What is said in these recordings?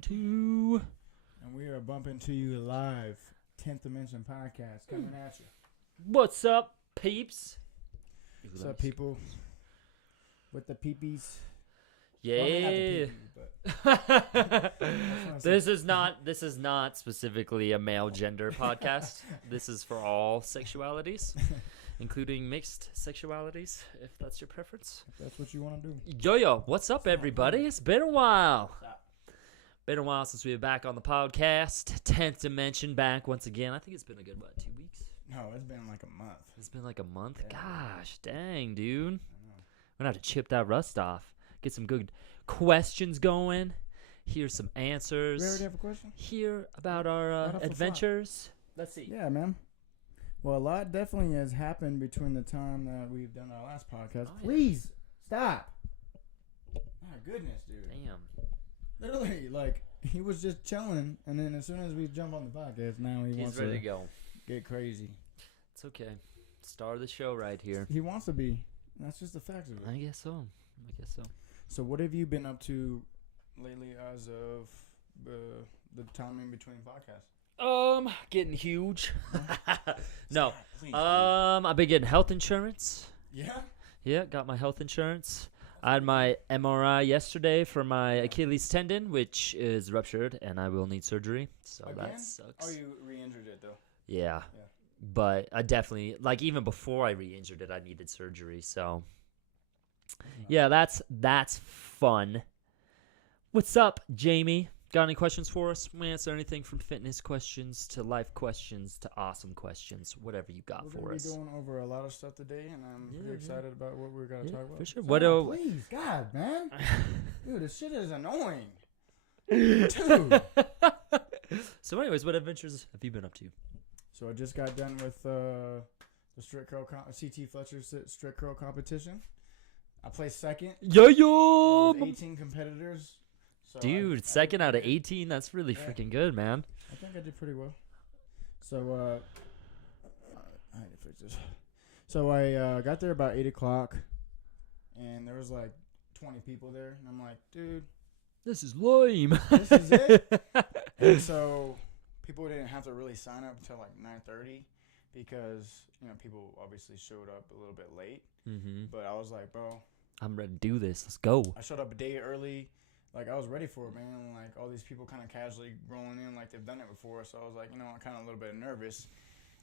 2. And we are bumping to you live. 10th Dimension Podcast coming at you. What's up, peeps? What's up, people? With the peepees. Yeah. Well, I mean, not the peepee, This is not specifically a male gender podcast. This is for all sexualities, including mixed sexualities, if that's your preference. If that's what you want to do. Yo, what's up, everybody? It's been a while. Been a while since we were back on the podcast. 10th Dimension back once again. I think it's been a good, 2 weeks? No, it's been like a month. It's been like a month? Yeah. Gosh, dang, dude. I know. We're going to have to chip that rust off. Get some good questions going. Hear some answers. We already have a question? Hear about our Right off the adventures. Let's see. Yeah, man. Well, a lot definitely has happened between the time that we've done our last podcast. Oh, yeah. Please, stop. My goodness, dude. Damn. Literally, like, he was just chilling, and then as soon as we jump on the podcast, now he He's wants ready to to go. get crazy. It's okay. Star of the show right here. He wants to be. That's just the fact of it. I guess so. So what have you been up to lately as of the time in between podcasts? Getting huge. No. Please, I've been getting health insurance. yeah? Yeah, got my health insurance. I had my MRI yesterday for my Achilles tendon, which is ruptured, and I will need surgery. So Again? that sucks. Oh, you re-injured it, though. Yeah. Yeah. But I definitely, like, even before I re-injured it, I needed surgery. So, yeah, that's fun. What's up, Jamie? Got any questions for us? We answer anything from fitness questions to life questions to awesome questions, whatever you got We're for going us. to be going over a lot of stuff today, and I'm Yeah, pretty excited about what we're going to Yeah, talk about. for sure. Stop, What do- please, God, man. Dude, this shit is annoying. Dude. So, anyways, what adventures have you been up to? So I just got done with the strict curl CT Fletcher strict curl competition. I placed second. Yo, There yo! was 18 competitors. So Dude, I second did out of pretty 18? That's really Yeah. freaking good, man. good. I think I did pretty well. So I need to fix this. So I got there about 8 o'clock, and there was like 20 people there, and I'm like, dude, This is lame. this is it. And so people didn't have to really sign up until like 9:30 because people obviously showed up a little bit late. Mm-hmm. But I was like, bro, I'm ready to do this. Let's go. I showed up a day early. Like, I was ready for it, man. Like, all these people kind of casually rolling in like they've done it before. So I was like, I'm kind of a little bit nervous.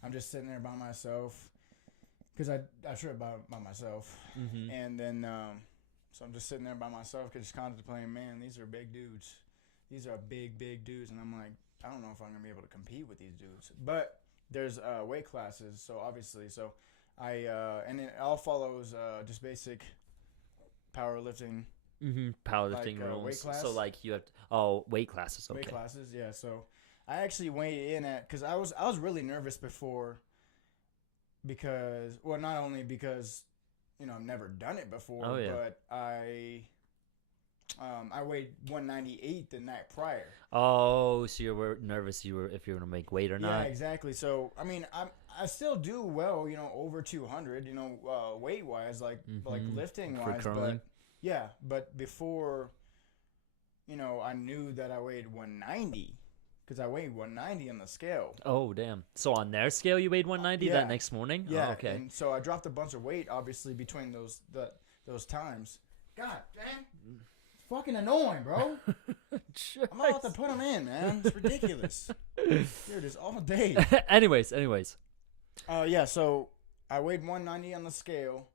I'm just sitting there by myself because I tripped by myself. Mm-hmm. And then, so I'm just sitting there by myself just contemplating, man, these are big dudes. These are big, big dudes. And I'm like, I don't know if I'm going to be able to compete with these dudes. But there's weight classes, so obviously. So and it all follows just basic powerlifting. Mm-hmm. Powerlifting Like, rules. weight class? So, like, you have weight classes. Okay. Weight classes, yeah. So I actually weighed in at because I was really nervous before because not only because I've never done it before, Oh, yeah. but I weighed 198 the night prior. Oh, so you were nervous if you were going to make weight or Yeah, not? exactly. So I still do well, over 200, weight wise, like Mhm. lifting For wise, curling? but yeah, but before, I knew that I weighed 190 because I weighed 190 on the scale. Oh, damn. So, on their scale, you weighed 190 Yeah. that next morning? Yeah. Oh, okay. And so I dropped a bunch of weight, obviously, between those times. God, man. It's fucking annoying, bro. I'm about to put them in, man. It's ridiculous. Dude, it's all day. anyways. Yeah, so I weighed 190 on the scale.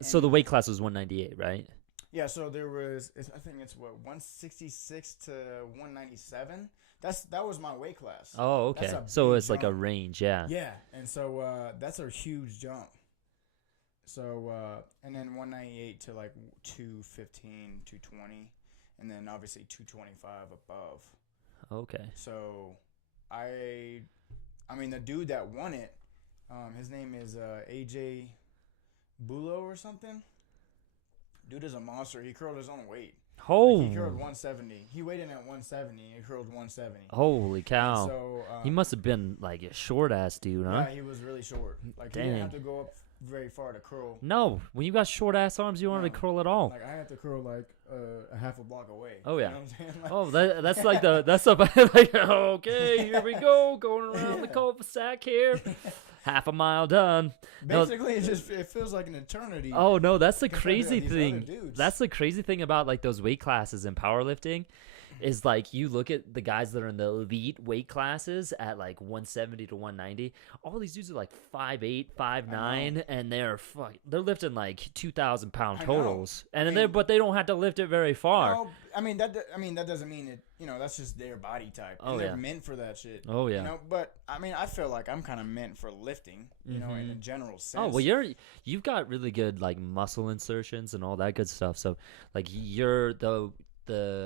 So, the and- weight class was 198, right? Yeah, so there was, I think it's 166 to 197. That was my weight class. Oh, okay. That's a So, big it's like a jump. range, yeah. Yeah, and so that's a huge jump. So, and then 198 to like 215, 220, and then obviously 225 above. Okay. So, the dude that won it, his name is AJ Bulo or something. Dude is a monster. He curled his own weight. Oh. Like, he curled 170. He weighed in at 170. He curled 170. Holy cow. So He must have been like a short ass dude, huh? Yeah, he was really short. Like, he Dang. didn't have to go up very far to curl. No, when you got short ass arms, you don't want to No. curl at all. Like, I had to curl like a half a block away. Oh, yeah. You know what I'm saying? Like, Oh, that's like that's the like okay, here we go, going around the cul-de-sac here, half a mile done. No, basically, it feels like an eternity. oh no, that's the compared to crazy these other thing. dudes. That's the crazy thing about like those weight classes in powerlifting, is like you look at the guys that are in the elite weight classes at like 170 to 190. All these dudes are like 5'8", 5'9", and they're lifting like 2,000-pound I know. totals, and I then mean- but they don't have to lift it very far. No, I mean that doesn't mean it. You know, that's just their body type. Oh, and they're yeah. meant for that shit. Oh yeah. You know, but I mean, I feel like I'm kind of meant for lifting. You know, in a general sense. Oh well, you've got really good like muscle insertions and all that good stuff. So like you're the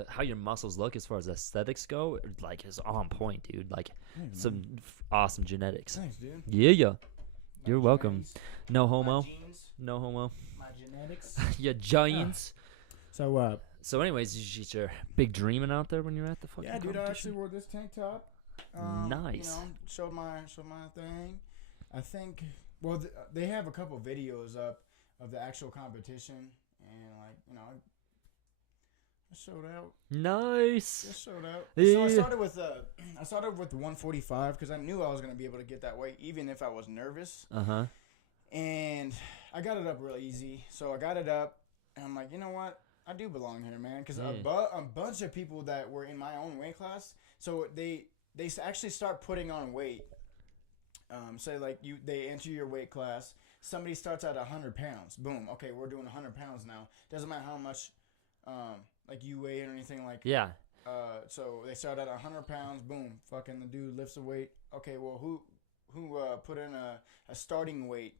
how your muscles look as far as aesthetics go, like is on point, dude. Like some awesome genetics. Thanks, dude. Yeah. My You're welcome. genetics, No my homo. genes, No homo. my genetics. You giants. So So anyways, did you get your big dreaming out there when you're at the fucking yeah, dude, I actually competition? wore this tank top. Nice. You know, showed my thing. I think. Well, they have a couple videos up of the actual competition, and like you know, I showed out. Nice. Just showed out. Yeah. So I started with 145 because I knew I was gonna be able to get that weight, even if I was nervous. Uh-huh. And I got it up real easy. So I got it up, and I'm like, you know what? I do belong here, man. Because Yeah. a bunch of people that were in my own weight class, so they actually start putting on weight. Say like they enter your weight class. Somebody starts at 100 pounds. Boom. Okay, we're doing 100 pounds now. Doesn't matter how much, like you weigh or anything like. Yeah. So they start at 100 pounds. Boom. Fucking the dude lifts a weight. Okay, well who put in a starting weight,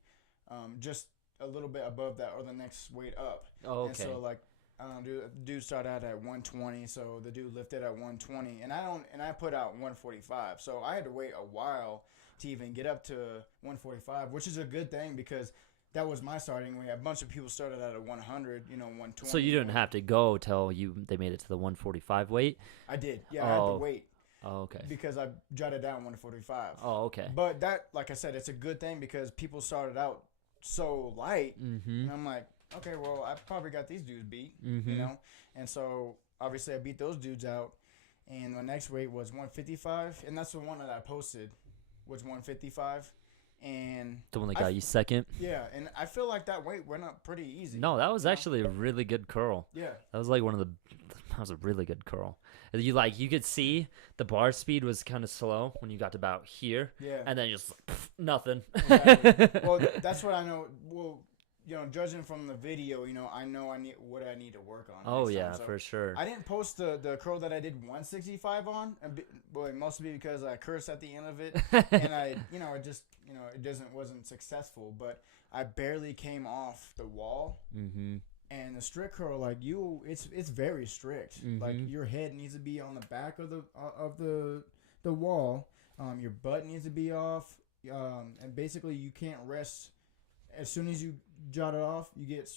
just a little bit above that or the next weight up. Oh, And okay. so like, dude started out at 120, so the dude lifted at 120, and I put out 145, so I had to wait a while to even get up to 145, which is a good thing because that was my starting weight. A bunch of people started out at 100, 120. So you didn't have to go till they made it to the 145 weight? I did, yeah. I had Oh. to wait Oh, okay. because I jotted down 145. Oh, okay. But that, like I said, it's a good thing because people started out so light, Mm-hmm. and I'm like, okay, well, I probably got these dudes beat, Mm-hmm. you know? And so, obviously, I beat those dudes out, and my next weight was 155, and that's the one that I posted, was 155, and, The one that I got f- you second? yeah, and I feel like that weight went up pretty easy. No, that was you know? actually a really good curl. Yeah, That was like that was a really good curl. You could see the bar speed was kind of slow when you got to about here, yeah. and then just nothing. Exactly. Well, that's what I know. Well, judging from the video, I know I need to work on. Oh next yeah, time. So for sure. I didn't post the curl that I did 165 on, mostly because I cursed at the end of it, and it wasn't successful. But I barely came off the wall, Mm-hmm. and the strict curl, like it's very strict. Like Mhm. your head needs to be on the back of the wall. Your butt needs to be off, and basically you can't rest. As soon as you jot it off, you get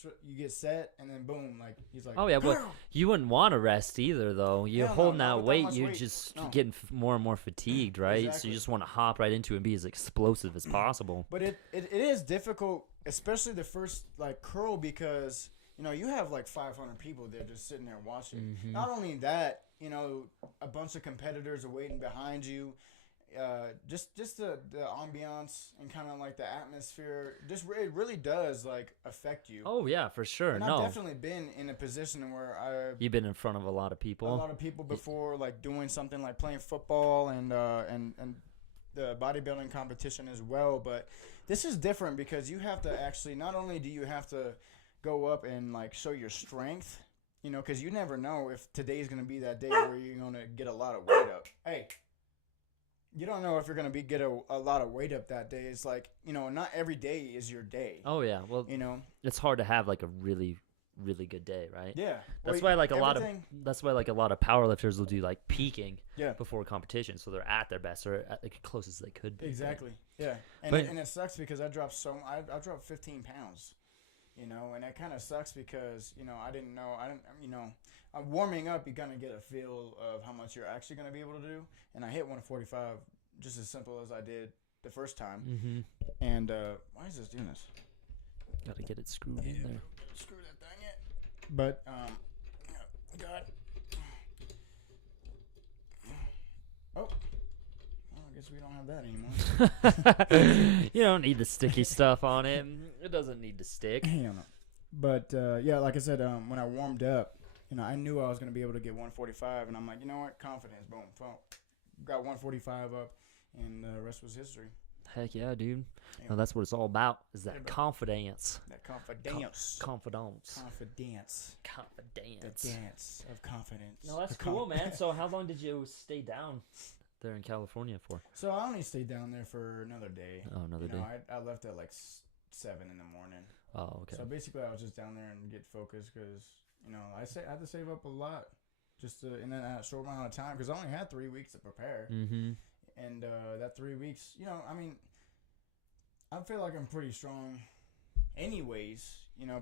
set, and then boom, like he's like, Oh yeah, but you wouldn't want to rest either, though. You're Hell no, holding not that with that weight, much you're weight. just No. getting more and more fatigued, right? So Exactly. you just want to hop right into it and be as explosive as possible. But it is difficult, especially the first like curl, because you have like 500 people there just sitting there watching. Mhm. Not only that, a bunch of competitors are waiting behind you. Just the ambiance and kind of like the atmosphere, it really does like affect you. Oh yeah, for sure. And I've No, definitely been in a position where you've been in front of a lot of a people. lot of people before, like doing something like playing football and the bodybuilding competition as well. But this is different because you have to actually, not only do you have to go up and like show your strength, because you never know if today's gonna be that day where you're gonna get a lot of weight up. Hey. You don't know if you're gonna get a lot of weight up that day. It's like, not every day is your day. Oh yeah, well, it's hard to have like a really, really good day, right? Yeah. That's Well, why like a lot of powerlifters will do like peaking Yeah. before competition, so they're at their best or at like close as they could be. Exactly. Yeah. And But- it sucks because I dropped I dropped 15 pounds, and it kind of sucks because, I didn't know, I'm warming up, you're going to get a feel of how much you're actually going to be able to do. And I hit 145 just as simple as I did the first time. Mm-hmm. And, why is this doing this? Gotta get it screwed in there. Screw that thing in. But, God. Oh. Well, I guess we don't have that anymore. You don't need the sticky stuff on it. It doesn't need to stick. Hell no. But yeah, like I said, when I warmed up, I knew I was gonna be able to get 145, and I'm like, you know what, confidence, boom, got 145 up, and the rest was history. Heck yeah, dude. Yeah. No, that's what it's all about. Is that Yeah, confidence? That confidence. Confidence. Confidence. Confidence. The dance of confidence. No, that's The cool, man. So how long did you stay down there in California for? So I only stayed down there for another day. Oh, another day. I left at like 7 in the morning. Oh, okay. So basically, I was just down there and get focused because I had to save up a lot just in that short amount of time because I only had 3 weeks to prepare. Mm-hmm. And that 3 weeks, I feel like I'm pretty strong anyways,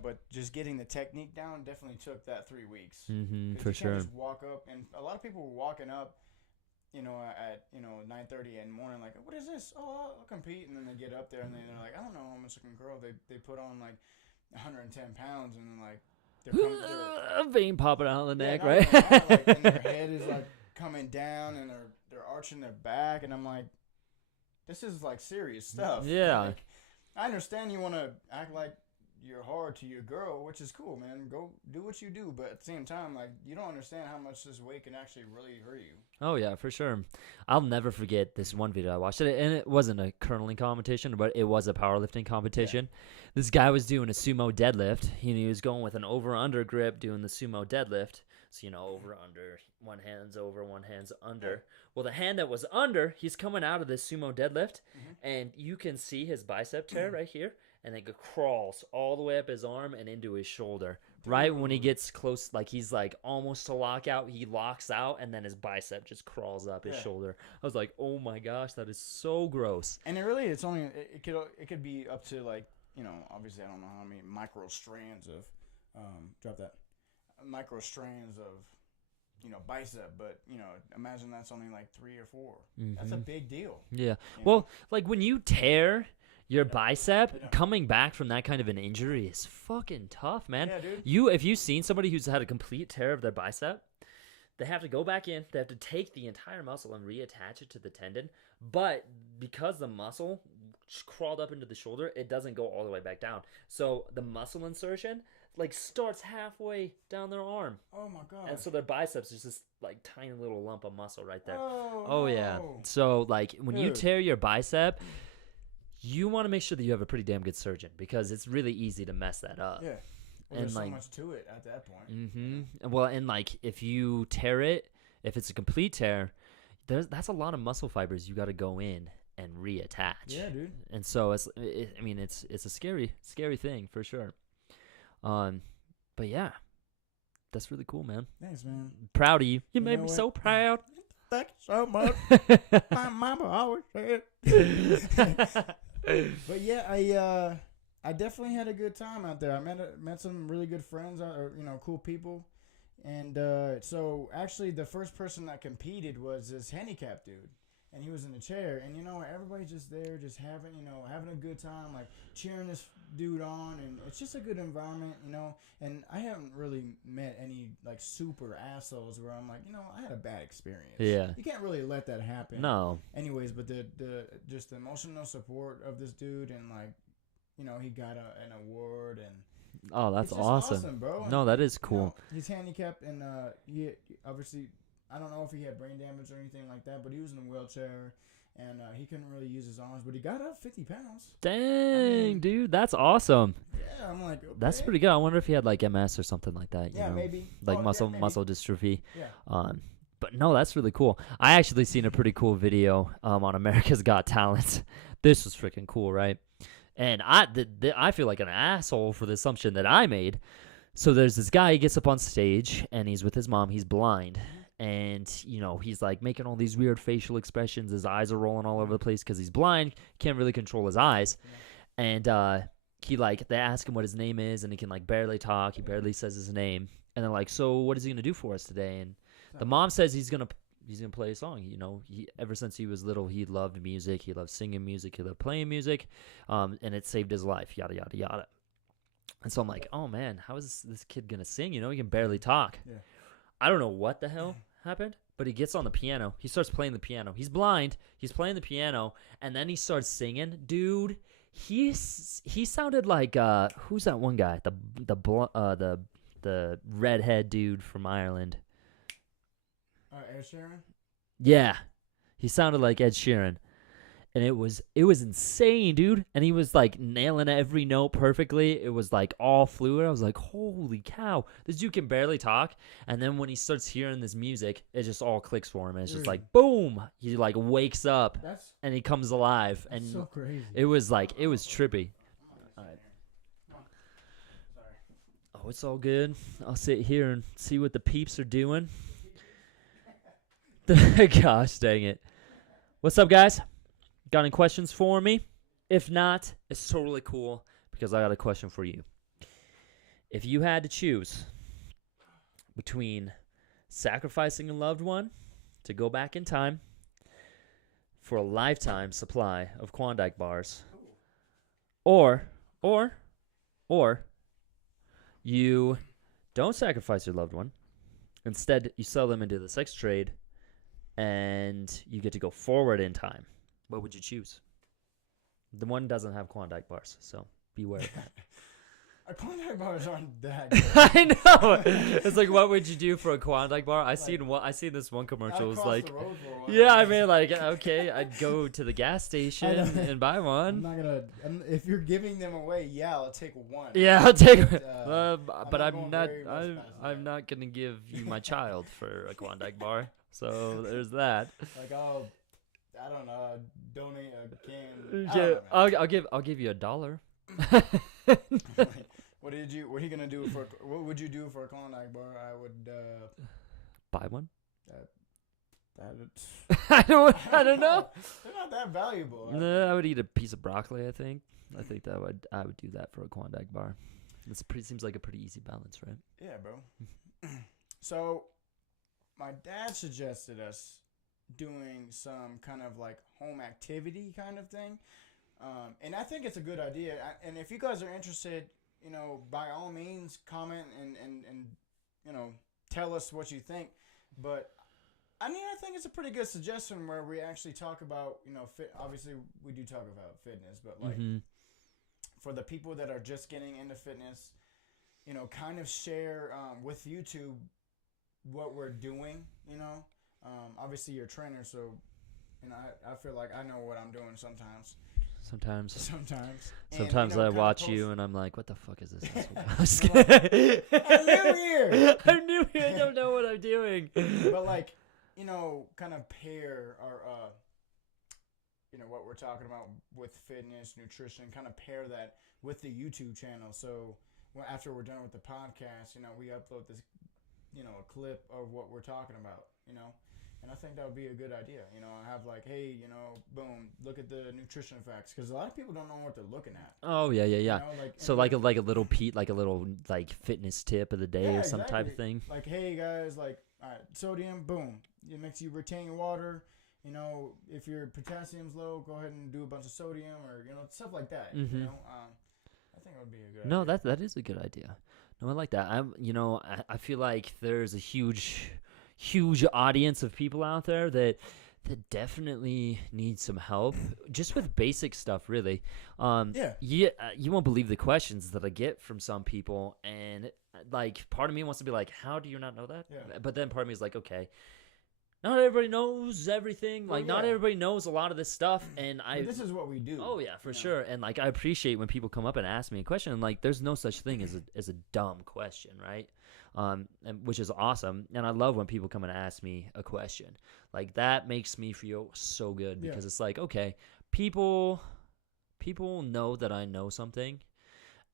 but just getting the technique down definitely took that 3 weeks. Mm-hmm, 'Cause for you sure. can't just walk up, and a lot of people were walking up, at 9:30 in the morning, like, what is this? Oh, I'll compete, and then they get up there and they're like, I don't know how much I can curl. They put on like 110 pounds, and then like they're vein popping out of the neck, not right? gonna lie, like, and their head is like coming down, and they're arching their back, and I'm like, this is like serious stuff. Yeah. Like, I understand you want to act like you're hard to your girl, which is cool, man. Go do what you do, but at the same time, like, you don't understand how much this weight can actually really hurt you. Oh yeah, for sure. I'll never forget this one video I watched, and it wasn't a curling competition, but it was a powerlifting competition. This guy was doing a sumo deadlift. He was going with an over/under grip, doing the sumo deadlift. So over/under, one hand's over, one hand's under. Well, the hand that was under, he's coming out of this sumo deadlift, and you can see his bicep tear right here, and it crawls all the way up his arm and into his shoulder. Right when he gets close, like he's like almost to lockout, he locks out, and then his bicep just crawls up his shoulder. I was like, oh my gosh, that is so gross. And it could be up to like, obviously I don't know how many micro strands of bicep, but imagine that's only like 3 or 4. That's a big deal. Yeah. Well, like when you tear your bicep, coming back from that kind of an injury is fucking tough, man. Yeah, dude. If you've seen somebody who's had a complete tear of their bicep, they have to go back in, they have to take the entire muscle and reattach it to the tendon, but because the muscle crawled up into the shoulder, it doesn't go all the way back down. So the muscle insertion like starts halfway down their arm. Oh my god. And so their biceps is this like tiny little lump of muscle right there. Oh yeah. no. So like when you Dude. tear your bicep, you want to make sure that you have a pretty damn good surgeon because it's really easy to mess that up. Yeah. Well, And, there's so like- much to it at that point. Mm-hmm. Well, and like if you tear it, if it's a complete tear, that's a lot of muscle fibers you got to go in and reattach. Yeah, dude. And so it's a scary thing for sure. But yeah, that's really cool, man. Thanks, man. Proud of you. You made know me what? so proud. Thank you so much. My mama always said. But yeah, I definitely had a good time out there. I met some really good friends, cool people. And so actually the first person that competed was this handicapped dude. And he was in a chair, and everybody's just there, just having a good time, like cheering this dude on, and it's just a good environment, And I haven't really met any like super assholes where I'm like, I had a bad experience. Yeah. You can't really let that happen. No. Anyways, but the just the emotional support of this dude, and like, he got an award, and Oh, that's it's just awesome. bro. No, that is cool. He's handicapped, and he obviously. I don't know if he had brain damage or anything like that, but he was in a wheelchair, and he couldn't really use his arms, but he got up 50 pounds. Dang, dude, that's awesome. Yeah, I'm like, okay. That's pretty good. I wonder if he had like MS or something like that. You Yeah, know? maybe. Like Oh, yeah, muscle maybe. muscle dystrophy. Yeah. But no, that's really cool. I actually seen a pretty cool video on America's Got Talent. This was freaking cool, right? And I feel like an asshole for the assumption that I made. So there's this guy, he gets up on stage, and he's with his mom. He's blind. And, he's like making all these weird facial expressions. His eyes are rolling all over the place because he's blind. Can't really control his eyes. And they ask him what his name is, and he can like barely talk. He barely says his name. And they're like, so what is he going to do for us today? And the mom says he's going to play a song. Ever since he was little, he loved music. He loved singing music. He loved playing music. And it saved his life, yada, yada, yada. And so I'm like, oh man, how is this kid going to sing? He can barely talk. Yeah. I don't know what the hell happened, but he gets on the piano. He starts playing the piano. He's blind. He's playing the piano, and then he starts singing. Dude, he sounded like who's that one guy? The redhead dude from Ireland. Ed Sheeran. Yeah, he sounded like Ed Sheeran. And it was insane, dude. And he was like nailing every note perfectly. It was like all fluid. I was like, holy cow. This dude can barely talk. And then when he starts hearing this music, it just all clicks for him. And it's just like, boom. He like wakes up and he comes alive. That's And so crazy. it was trippy. All right. Oh, it's all good. I'll sit here and see what the peeps are doing. Gosh dang it. What's up, guys? Got any questions for me? If not, it's totally cool because I got a question for you. If you had to choose between sacrificing a loved one to go back in time for a lifetime supply of Klondike bars, or you don't sacrifice your loved one, instead you sell them into the sex trade and you get to go forward in time, what would you choose? The one doesn't have Klondike bars, so beware of that. Our Klondike bars aren't that good. I know. It's like, what would you do for a Klondike bar? I seen this one commercial. It was like, yeah, I mean, like, okay, I'd go to the gas station and buy one. I'm not gonna. If you're giving them away, yeah, I'll take one. Yeah, I'll take. But I'm not gonna give you my child for a Klondike bar. So there's that. Like, I don't know, donate a can. Yeah, I'll give you $1. What are you gonna do for? What would you do for a Klondike bar? I would buy one. I don't know. They're not that valuable. No, I would eat a piece of broccoli. I think that I would do that for a Klondike bar. Seems like a pretty easy balance, right? Yeah, bro. So, my dad suggested us doing some kind of like home activity kind of thing. And I think it's a good idea. And if you guys are interested, by all means, comment and tell us what you think. But I think it's a pretty good suggestion where we actually talk about, obviously we do talk about fitness, but like for the people that are just getting into fitness, kind of share with YouTube what we're doing, obviously you're a trainer, so I feel like I know what I'm doing sometimes. Sometimes I watch you and I'm like, what the fuck is this? I'm new here. I don't know what I'm doing. But like, kind of pair our, what we're talking about with fitness, nutrition, kind of pair that with the YouTube channel. So after we're done with the podcast, we upload this, a clip of what we're talking about, And I think that would be a good idea. I have like, hey, boom, look at the nutrition facts, because a lot of people don't know what they're looking at. Oh yeah. So like a little fitness tip of the day or some type of thing. Like, hey guys, like, all right, sodium, boom, it makes you retain water. If your potassium's low, go ahead and do a bunch of sodium or stuff like that. I think it would be a good idea. No, that is a good idea. No, I like that. I feel like there's a huge audience of people out there that definitely need some help just with basic stuff, really. You won't believe the questions that I get from some people, and like part of me wants to be like, how do you not know that? Yeah. But then part of me is like, okay, not everybody knows everything. Not everybody knows a lot of this stuff, and this is what we do. Oh yeah, for sure. And like, I appreciate when people come up and ask me a question, and like, there's no such thing as a dumb question, right? And which is awesome. And I love when people come and ask me a question. Like, that makes me feel so good, because it's like, okay, people know that I know something,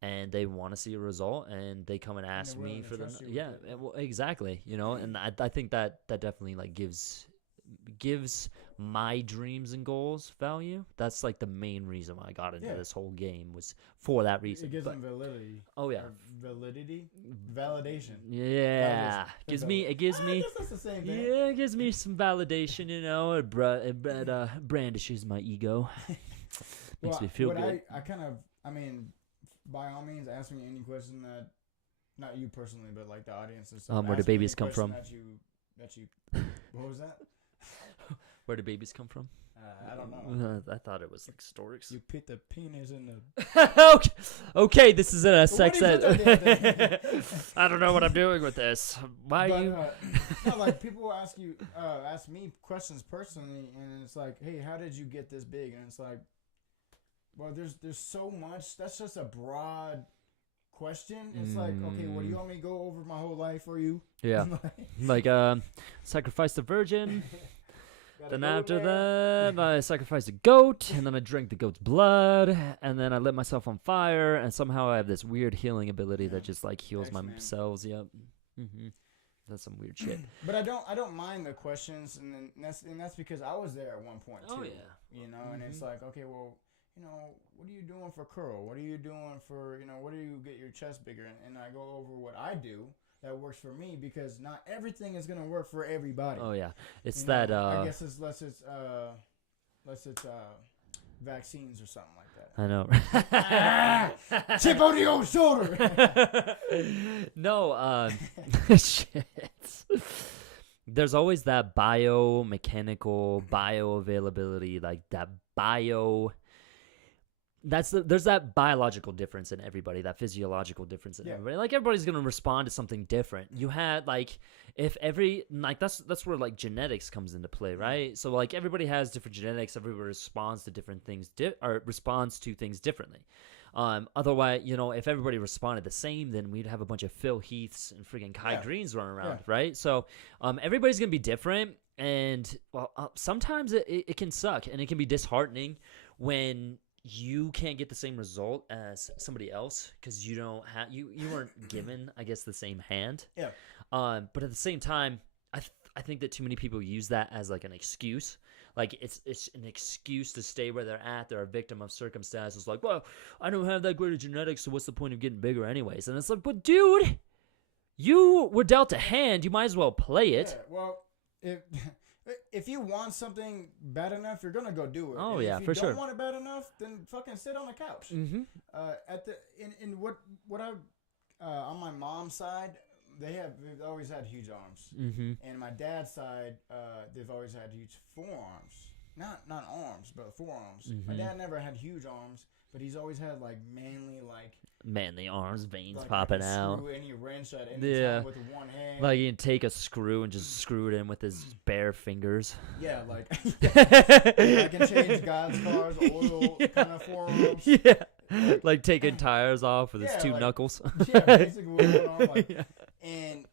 and they want to see a result, and they come and ask me for them. Yeah, well, exactly. And I think that definitely like gives my dreams and goals value. That's like the main reason why I got into this whole game, was for that reason. It gives them validity. Oh yeah, validation. Yeah, it gives me. I guess that's the same thing. Yeah, it gives me some validation. It brandishes my ego. Makes me feel good. I mean, by all means, ask me any question that not you personally, but like the audience and stuff. Where do ask me babies any come from? question That you. What was that? Where do babies come from? I don't know. I thought it was like storks. You put the penis in the. Okay, this is a sex What do you put that ed. I don't know what I'm doing with this. Why But, are you? no, like people ask me questions personally, and it's like, hey, how did you get this big? And it's like, well, there's so much. That's just a broad question. It's like, okay, well, you want me to go over my whole life for you? Yeah, like sacrifice the virgin. Gotta Then go after there. that, I sacrificed a goat, and then I drank the goat's blood, and then I lit myself on fire, and somehow I have this weird healing ability that just like heals my X-Men. cells. Yep. That's some weird shit. But I don't mind the questions, and that's because I was there at one point too. Oh, yeah. You know, and it's like, okay, well, you know, what are you doing for curl? What are you doing for, you know, what do you get your chest bigger? And I go over what I do that works for me, because not everything is gonna work for everybody. Oh yeah, it's You that. know, I guess unless it's vaccines or something like that. I know. Chip on the old shoulder. No, shit. There's always that biomechanical bioavailability, like that there's that biological difference in everybody, that physiological difference in everybody. Like everybody's gonna respond to something different. You had like that's where like genetics comes into play, right? So like everybody has different genetics. Everybody responds to different things, or responds to things differently. Otherwise, you know, if everybody responded the same, then we'd have a bunch of Phil Heaths and freaking Kai Greens running around, right? So everybody's gonna be different, and well, sometimes it can suck, and it can be disheartening when you can't get the same result as somebody else because you don't have you weren't given, I guess, the same hand. Yeah. But at the same time, I think that too many people use that as like an excuse. Like it's an excuse to stay where they're at. They're a victim of circumstances. Like, well, I don't have that great of genetics, so what's the point of getting bigger anyways? And it's like, but dude, you were dealt a hand. You might as well play it. Yeah, well, if you want something bad enough, you're gonna go do it. Oh, and yeah, if for you sure. don't want it bad enough, then fucking sit on the couch. Mm-hmm. In what I on my mom's side, they've always had huge arms, and my dad's side, they've always had huge forearms. Not arms, but forearms. My dad never had huge arms, but he's always had like manly arms, veins like popping he out. screw any wrench at any time with one hand. Like you can take a screw and just screw it in with his bare fingers. Yeah, like I can change God's cars, oil kind of forearms. Yeah, like taking tires off with his two knuckles. Yeah, basically what's going on. Like, and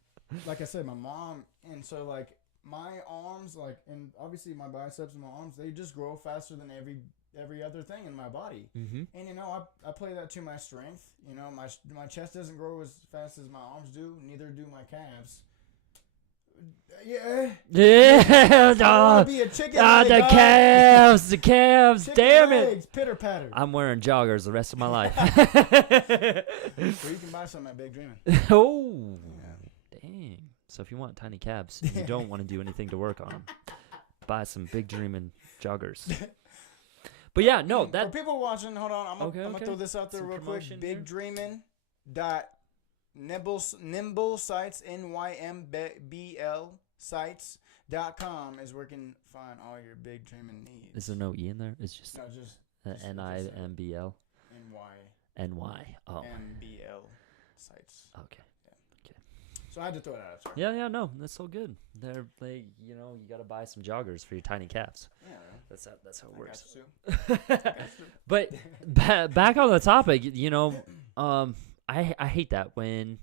like I said, my mom, and so like my arms, like, and obviously my biceps and my arms, they just grow faster than every other thing in my body. And you know, I play that to my strength. You know, my chest doesn't grow as fast as my arms do. Neither do my calves. Yeah. Be a chicken leg, the calves, chicken damn legs, it. pitter patter. I'm wearing joggers the rest of my life. Well, you can buy some at Big Dreamin'. Oh, dang. So if you want tiny calves and you don't want to do anything to work on them, buy some Big Dreamin' joggers. But yeah, no, For that people watching, hold on, I'm gonna throw this out there Some real quick. promotion here. Big Dreamin' nimble sites NYMBL sites.com is where you can find all your Big Dreamin' needs. is there no E in there? It's just No, just NIMBL NY. Oh, NYMBL sites. okay. So I had to throw that out there. Yeah, no, that's so good. You gotta buy some joggers for your tiny calves. Yeah, That's how it I works. got you. But back on the topic, you know, I hate that when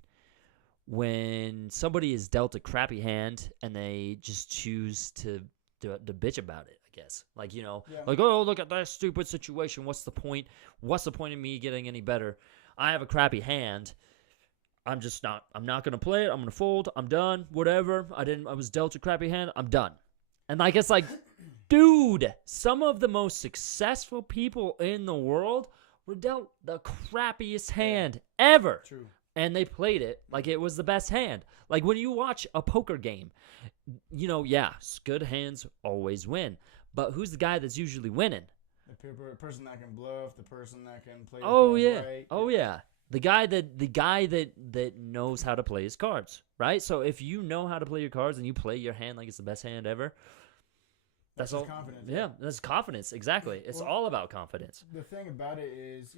somebody is dealt a crappy hand and they just choose to bitch about it. I guess, like, you know, like, oh, look at that stupid situation. What's the point? What's the point of me getting any better? I have a crappy hand. I'm not going to play it. I'm going to fold. I'm done. Whatever. I was dealt a crappy hand. I'm done. And like, it's like, dude, some of the most successful people in the world were dealt the crappiest hand ever. True. And they played it like it was the best hand. Like when you watch a poker game, you know, good hands always win. But who's the guy that's usually winning? The person that can bluff, the person that can play. Oh, the yeah. cards right. Oh, yeah. The guy that knows how to play his cards, right? So if you know how to play your cards and you play your hand like it's the best hand ever, that's all. Confidence. Yeah, that's confidence. Exactly. It's Well, all about confidence. The thing about it is,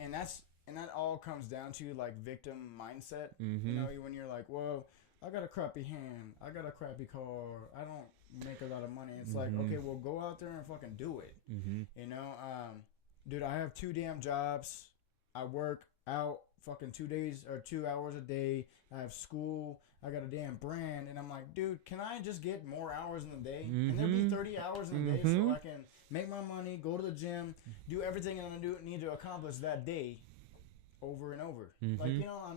and that all comes down to like victim mindset. Mm-hmm. You know, when you're like, well, I got a crappy hand, I got a crappy car, I don't make a lot of money. It's like, okay, well, go out there and fucking do it. Mm-hmm. You know, dude, I have 2 damn jobs. I work out fucking 2 hours a day. I have school. I got a damn brand, and I'm like, dude, can I just get more hours in the day? Can there be 30 hours in the day so I can make my money, go to the gym, do everything I'm gonna need to accomplish that day, over and over? Like,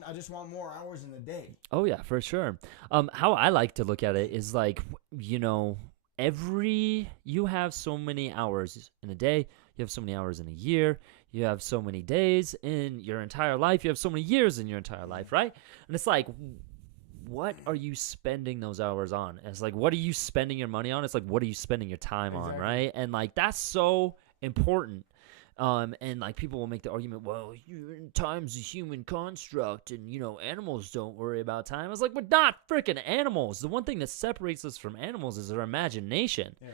I just want more hours in the day. Oh yeah, for sure. How I like to look at it is like, you have so many hours in a day, you have so many hours in a year, you have so many days in your entire life, you have so many years in your entire life, right? And it's like, what are you spending those hours on? It's like, what are you spending your money on? It's like, what are you spending your time on, right? And like, that's so important. And like, people will make the argument, well, time's a human construct, and animals don't worry about time. I was like, we're not freaking animals. The one thing that separates us from animals is our imagination. Yeah.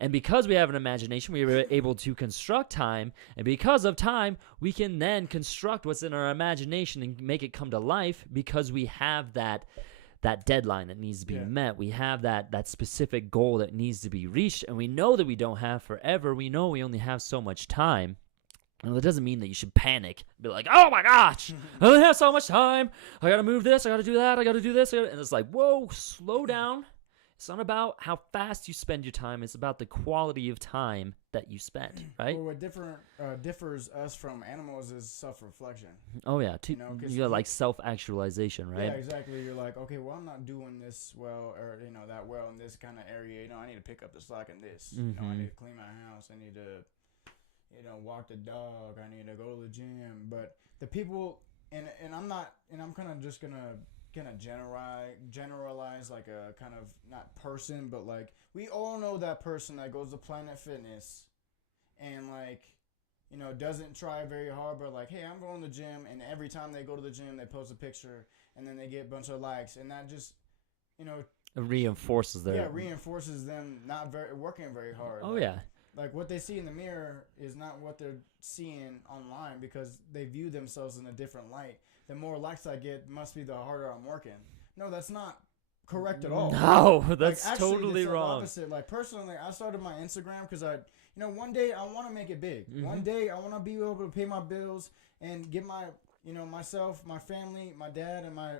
And because we have an imagination, we are able to construct time. And because of time, we can then construct what's in our imagination and make it come to life, because we have that deadline that needs to be met. We have that specific goal that needs to be reached. And we know that we don't have forever. We know we only have so much time. And that doesn't mean that you should panic. Be like, oh my gosh, I only have so much time. I got to move this. I got to do that. I got to do this. And it's like, whoa, slow down. It's not about how fast you spend your time. It's about the quality of time that you spend, right? Well, what differs us from animals is self-reflection. Oh, yeah. You got like self-actualization, right? Yeah, exactly. You're like, okay, well, I'm not doing this well, or, that well in this kind of area. I need to pick up the slack in this. I need to clean my house. I need to, walk the dog. I need to go to the gym. But the people, and I'm kind of just going to generalize like a kind of, not person, but like, we all know that person that goes to Planet Fitness and like, doesn't try very hard, but like, hey, I'm going to the gym, and every time they go to the gym, they post a picture, and then they get a bunch of likes, and that just, it reinforces reinforces them not working very hard. Oh, like, yeah. Like, what they see in the mirror is not what they're seeing online, because they view themselves in a different light. The more likes I get must be the harder I'm working. No, that's not correct at all. No, that's like, totally it's wrong. The opposite. Like, personally, I started my Instagram because one day I want to make it big. One day I want to be able to pay my bills and get my, myself, my family, my dad, and my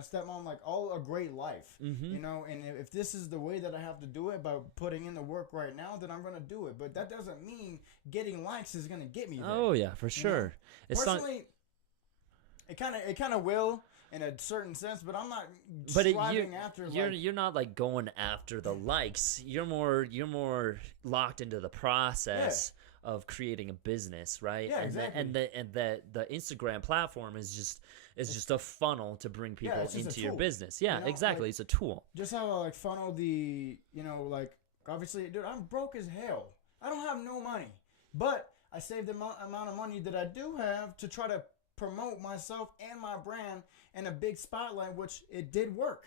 stepmom, like, all a great life. And if this is the way that I have to do it by putting in the work right now, then I'm going to do it. But that doesn't mean getting likes is going to get me there. Oh, yeah, for sure. It's personally, it kind of will in a certain sense, but I'm not striving after. You're not like going after the likes. You're more locked into the process of creating a business, right? Yeah, exactly. And the Instagram platform is just a funnel to bring people into your business. Yeah, exactly. Like, it's a tool. Just how I like funnel the, like, obviously, dude, I'm broke as hell. I don't have no money, but I saved the amount of money that I do have to try to promote myself and my brand in a big spotlight, which it did work,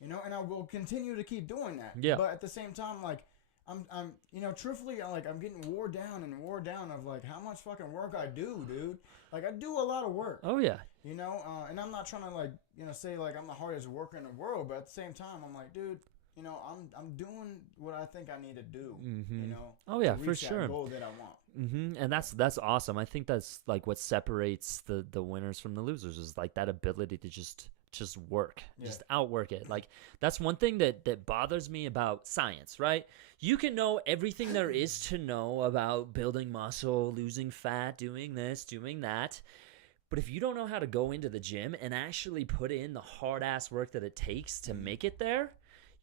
and I will continue to keep doing that. Yeah. But at the same time, like, I'm truthfully, I'm getting wore down of like how much fucking work I do, dude. Like, I do a lot of work. Oh yeah. And I'm not trying to like, say like I'm the hardest worker in the world, but at the same time, I'm like, dude, I'm doing what I think I need to do. Oh yeah, to reach for that sure. goal that I want. And that's awesome. I think that's like what separates the winners from the losers, is like that ability to just work, just outwork it. Like, that's one thing that bothers me about science, right? You can know everything there is to know about building muscle, losing fat, doing this, doing that. But if you don't know how to go into the gym and actually put in the hard ass work that it takes to make it there,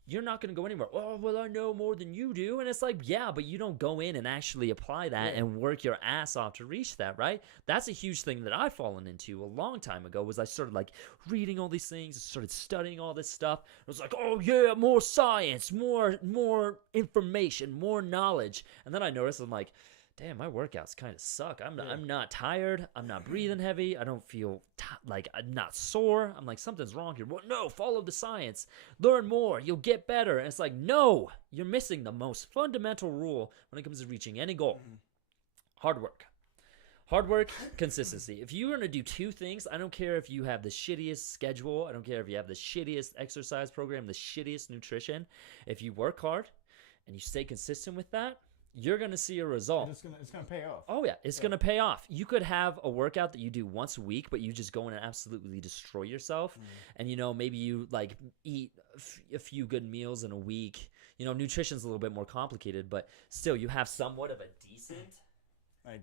you're not going to go anywhere. Oh, well, I know more than you do. And it's like, yeah, but you don't go in and actually apply that and work your ass off to reach that, right? That's a huge thing that I've fallen into a long time ago, was I started like reading all these things, started studying all this stuff. It was like, oh yeah, more science, more information, more knowledge. And then I noticed, I'm like, damn, my workouts kind of suck. I'm Yeah. not tired. I'm not breathing heavy. I don't feel like I'm not sore. I'm like, something's wrong here. Well, no, follow the science. Learn more. You'll get better. And it's like, no, you're missing the most fundamental rule when it comes to reaching any goal. Hard work. Hard work, consistency. If you're going to do two things, I don't care if you have the shittiest schedule. I don't care if you have the shittiest exercise program, the shittiest nutrition. If you work hard and you stay consistent with that, you're going to see a result. It's gonna pay off. Oh, yeah. It's going to pay off. You could have a workout that you do once a week, but you just go in and absolutely destroy yourself. And, maybe you, like, eat a few good meals in a week. Nutrition's a little bit more complicated, but still, you have somewhat of a decent Like,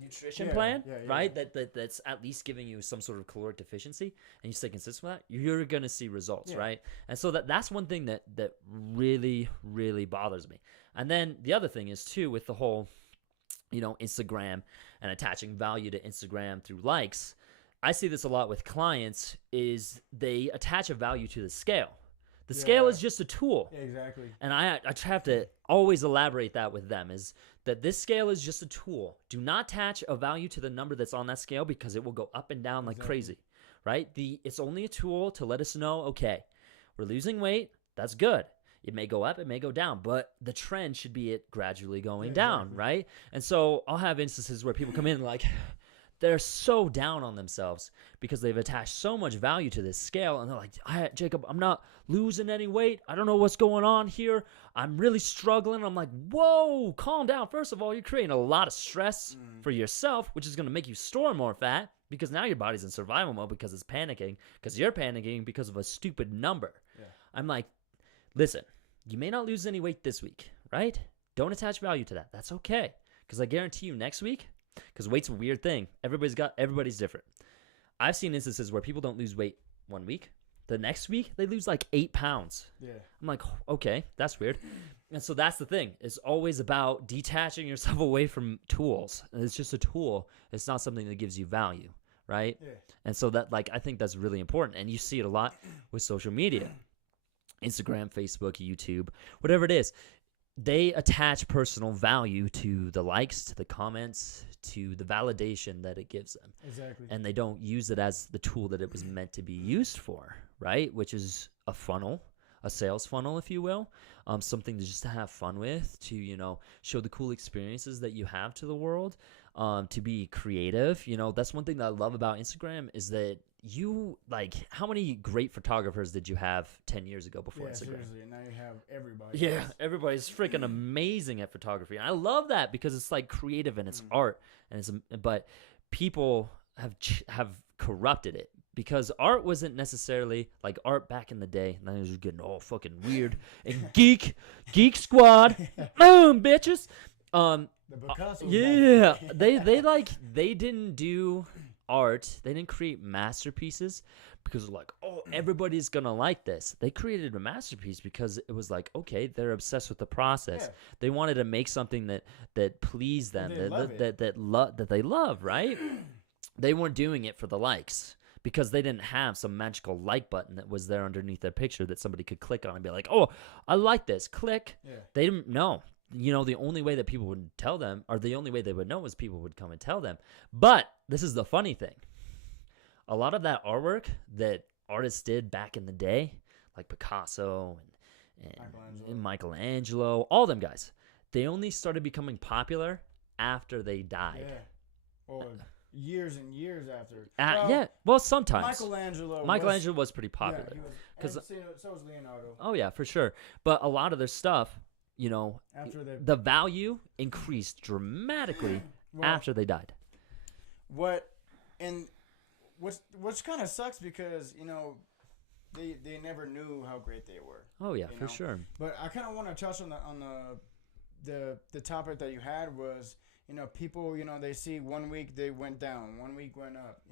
nutrition plan, yeah. right? That's at least giving you some sort of caloric deficiency, and you stay consistent with that, you're going to see results, right? And so that's one thing that really, really bothers me. And then the other thing is, too, with the whole, Instagram and attaching value to Instagram through likes, I see this a lot with clients, is they attach a value to the scale. The scale is just a tool. Yeah, exactly. And I have to always elaborate that with them, is that this scale is just a tool. Do not attach a value to the number that's on that scale, because it will go up and down like crazy, right? It's only a tool to let us know, okay, we're losing weight. That's good. It may go up, it may go down, but the trend should be it gradually going down, right? And so I'll have instances where people come in like, they're so down on themselves because they've attached so much value to this scale, and they're like, Jacob, I'm not losing any weight. I don't know what's going on here. I'm really struggling. I'm like, whoa, calm down. First of all, you're creating a lot of stress for yourself, which is going to make you store more fat, because now your body's in survival mode because it's panicking, because you're panicking because of a stupid number. Yeah. I'm like, listen, you may not lose any weight this week, right? Don't attach value to that. That's okay, because I guarantee you next week, because weight's a weird thing. Everybody's different. I've seen instances where people don't lose weight one week. The next week, they lose like 8 pounds. Yeah. I'm like, okay, that's weird. And so that's the thing. It's always about detaching yourself away from tools. And it's just a tool. It's not something that gives you value, right? Yeah. And so I think that's really important. And you see it a lot with social media. Instagram, Facebook, YouTube, whatever it is. They attach personal value to the likes, to the comments, to the validation that it gives them. Exactly. And they don't use it as the tool that it was meant to be used for, right? Which is a funnel, a sales funnel, if you will. Something to just to have fun with, to, show the cool experiences that you have to the world, to be creative. That's one thing that I love about Instagram, is that how many great photographers did you have 10 years ago before Instagram? Seriously, and now you have everybody. Yeah, everybody's freaking amazing at photography. And I love that, because it's like creative and it's art, and but people have corrupted it, because art wasn't necessarily like art back in the day. And then it was getting all fucking weird and geek squad, boom, bitches. The Picasso. Yeah, they didn't do art. They didn't create masterpieces because like, oh, everybody's gonna like this. They created a masterpiece because it was like, okay, they're obsessed with the process. Yeah. They wanted to make something that pleased them, that they love, right? They weren't doing it for the likes, because they didn't have some magical like button that was there underneath their picture that somebody could click on and be like, oh, I like this, click. Yeah. They didn't know. The only way that people would tell them, or the only way they would know, was people would come and tell them. But this is the funny thing. A lot of that artwork that artists did back in the day, like Picasso and Michelangelo, all them guys, they only started becoming popular after they died. Yeah. Or years and years after. Well, sometimes. Michelangelo was pretty popular. Yeah, so was Leonardo. Oh, yeah, for sure. But a lot of their stuff, after the value increased dramatically after they died. Which kind of sucks, because they never knew how great they were. Oh yeah, for sure. But I kind of want to touch on the topic that you had was, people, they see 1 week they went down, 1 week went up.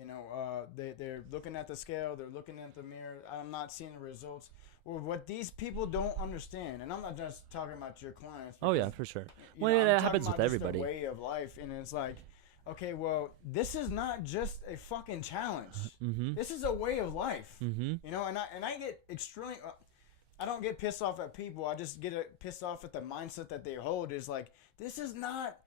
They're looking at the scale, they're looking at the mirror. I'm not seeing the results. Well, what these people don't understand, and I'm not just talking about your clients. Oh yeah, for sure. Well, it happens with everybody. Just a way of life, and it's like, okay, well, this is not just a fucking challenge. Mm-hmm. This is a way of life. Mm-hmm. And I get extremely. I don't get pissed off at people. I just get pissed off at the mindset that they hold. Is like, this is not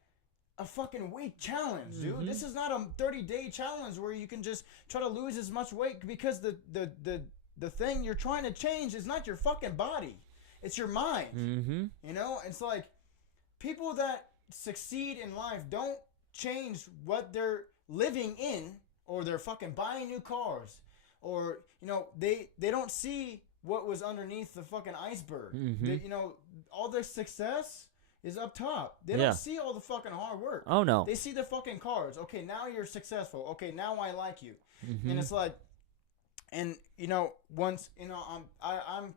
a fucking week challenge, dude. Mhm. This is not a 30-day challenge where you can just try to lose as much weight, because the thing you're trying to change is not your fucking body. It's your mind. Mm-hmm. You know? It's like people that succeed in life don't change what they're living in, or they're fucking buying new cars, or, you know, they don't see what was underneath the fucking iceberg. Mhm. You know, all their success is up top. They Yeah. don't see all the fucking hard work. Oh no. They see the fucking cars. Okay, now you're successful. Okay, now I like you. Mhm. And it's like, and you know, once you know, I'm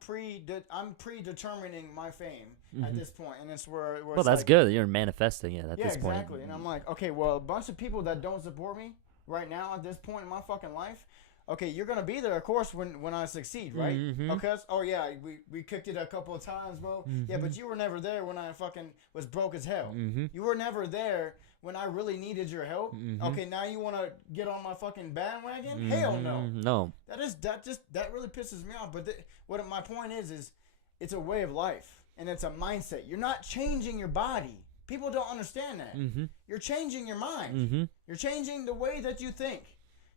predetermining my fame at this point, and it's where Well, it's that's like, good. You're manifesting it at yeah, this point. exactly. And I'm like, okay, well, a bunch of people that don't support me right now at this point in my fucking life. Okay, you're gonna be there, of course, when I succeed, right? Mhm. Okay. Oh yeah, we kicked it a couple of times, bro. Yeah, but you were never there when I fucking was broke as hell. Mhm. You were never there when I really needed your help. Okay, now you want to get on my fucking bandwagon? Hell no. No. That really pisses me off. But what my point is it's a way of life, and it's a mindset. You're not changing your body. People don't understand that. Mhm. You're changing your mind. Mhm. You're changing the way that you think.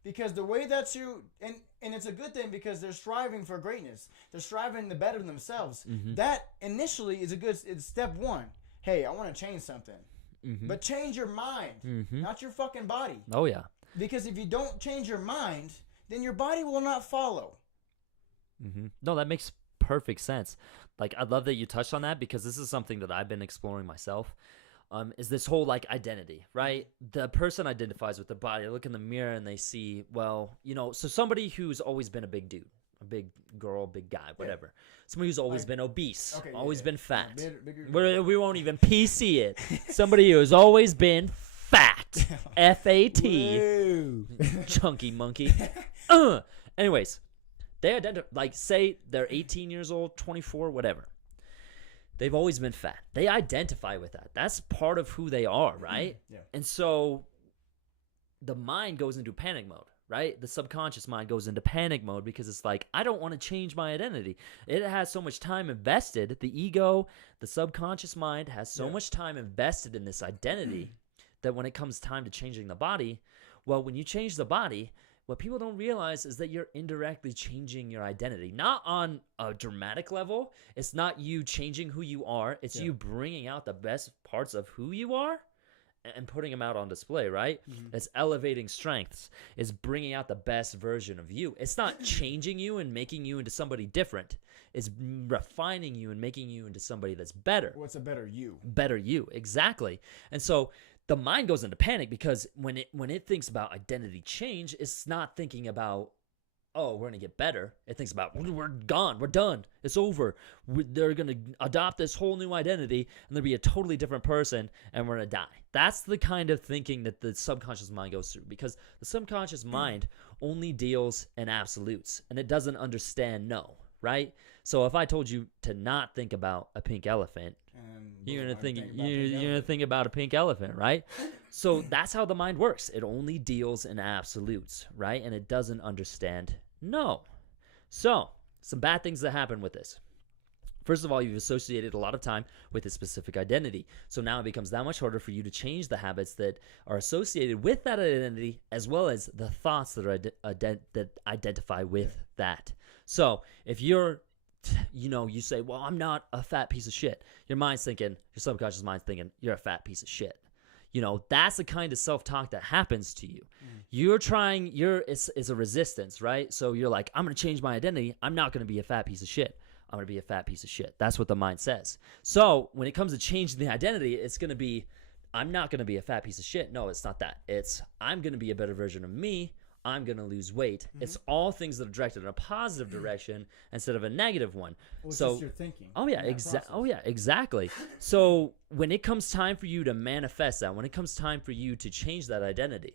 Because the way that you and it's a good thing, because they're striving for greatness. They're striving to better themselves. That initially is it's step one. Hey, I want to change something. But change your mind, not your fucking body. Oh yeah. Because if you don't change your mind, then your body will not follow. No, that makes perfect sense. Like, I love that you touched on that, because this is something that I've been exploring myself. Is this whole like identity, right? The person identifies with their body. They look in the mirror and they see, well, you know, so somebody who's always been a big dude, a big girl, big guy, whatever. Somebody who's always been obese, always been fat. We won't even PC it. Somebody who's always been fat. F-A-T. Chunky monkey. Anyways, they identify, like, say they're 18 years old, 24, whatever. They've always been fat. They identify with that. That's part of who they are, right? Yeah. And so the mind goes into panic mode, right? The subconscious mind goes into panic mode, because it's like, I don't want to change my identity. It has so much time invested. The ego, the subconscious mind has so much time invested in this identity that when it comes time to changing the body, well, when you change the body, what people don't realize is that you're indirectly changing your identity. Not on a dramatic level. It's not you changing who you are. It's you bringing out the best parts of who you are and putting them out on display, right? It's elevating strengths. It's bringing out the best version of you. It's not changing you and making you into somebody different. It's refining you and making you into somebody that's better. What's a better you? Better you, exactly. And so the mind goes into panic, because when it thinks about identity change, it's not thinking about, oh, we're gonna get better. It thinks about, we're gone, we're done, it's over. They're gonna adopt this whole new identity, and they'll be a totally different person, and we're gonna die. That's the kind of thinking that the subconscious mind goes through, because the subconscious mind only deals in absolutes, and it doesn't understand no, right? So if I told you to not think about a pink elephant, you're gonna think about a pink elephant, right? So that's how the mind works. It only deals in absolutes, right? And it doesn't understand no. So some bad things that happen with this. First of all, you've associated a lot of time with a specific identity. So now it becomes that much harder for you to change the habits that are associated with that identity, as well as the thoughts that are that identify with that. So if you're, you know, you say, well, I'm not a fat piece of shit. Your mind's thinking, your subconscious mind's thinking, you're a fat piece of shit. You know, that's the kind of self-talk that happens to you. You're trying, it's a resistance, right? So you're like, I'm going to change my identity. I'm not going to be a fat piece of shit. I'm going to be a fat piece of shit. That's what the mind says. So when it comes to changing the identity, it's going to be, I'm not going to be a fat piece of shit. No, it's not that. It's, I'm going to be a better version of me. I'm going to lose weight. It's all things that are directed in a positive direction instead of a negative one. Well, so it's just your thinking. Oh yeah, exactly. So when it comes time for you to manifest that, when it comes time for you to change that identity,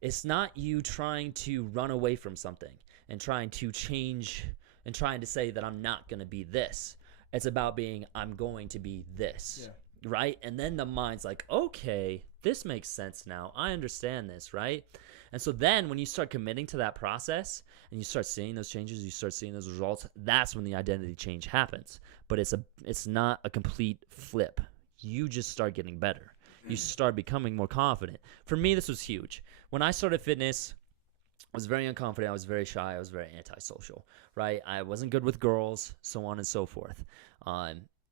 it's not you trying to run away from something and trying to change and trying to say that I'm not going to be this. It's about being, I'm going to be this. Yeah. Right? And then the mind's like, okay, this makes sense now. I understand this, right? And so then when you start committing to that process and you start seeing those changes, you start seeing those results, that's when the identity change happens. But it's not a complete flip. You just start getting better. You start becoming more confident. For me, this was huge. When I started fitness, I was very unconfident. I was very shy. I was very antisocial, right? I wasn't good with girls, so on and so forth.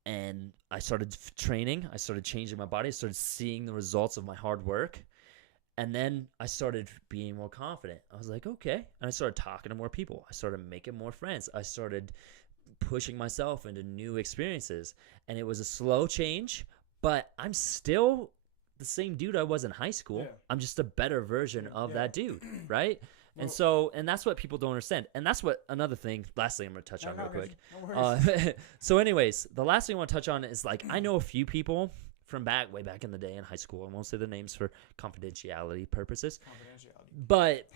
And I started training. I started changing my body. I started seeing the results of my hard work. And then I started being more confident. I was like, okay. And I started talking to more people. I started making more friends. I started pushing myself into new experiences. And it was a slow change, but I'm still the same dude I was in high school. Yeah. I'm just a better version of that dude, right? Well, And that's what people don't understand. And that's what another thing, last thing I'm going to touch on real quick. No worries. So anyways, the last thing I want to touch on is like, I know a few people from way back in the day in high school. I won't say their names for confidentiality purposes. But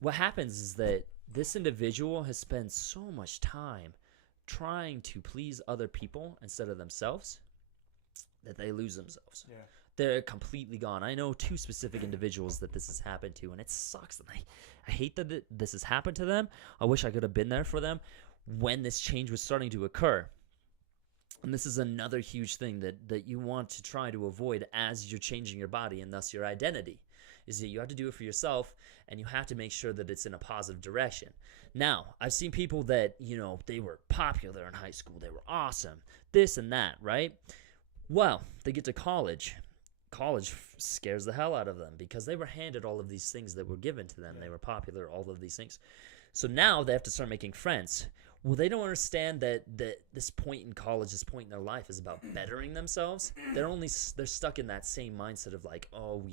what happens is that this individual has spent so much time trying to please other people instead of themselves that they lose themselves. Yeah. They're completely gone. I know 2 specific individuals that this has happened to, and it sucks. And I hate that this has happened to them. I wish I could have been there for them when this change was starting to occur. And this is another huge thing that you want to try to avoid as you're changing your body and thus your identity, is that you have to do it for yourself, and you have to make sure that it's in a positive direction. Now, I've seen people that, they were popular in high school. They were awesome, this and that, right? Well, they get to college. College scares the hell out of them because they were handed all of these things that were given to them. Yeah. They were popular, all of these things. So now they have to start making friends. Well, they don't understand that this point in college, this point in their life is about bettering themselves. They're stuck in that same mindset of like, oh,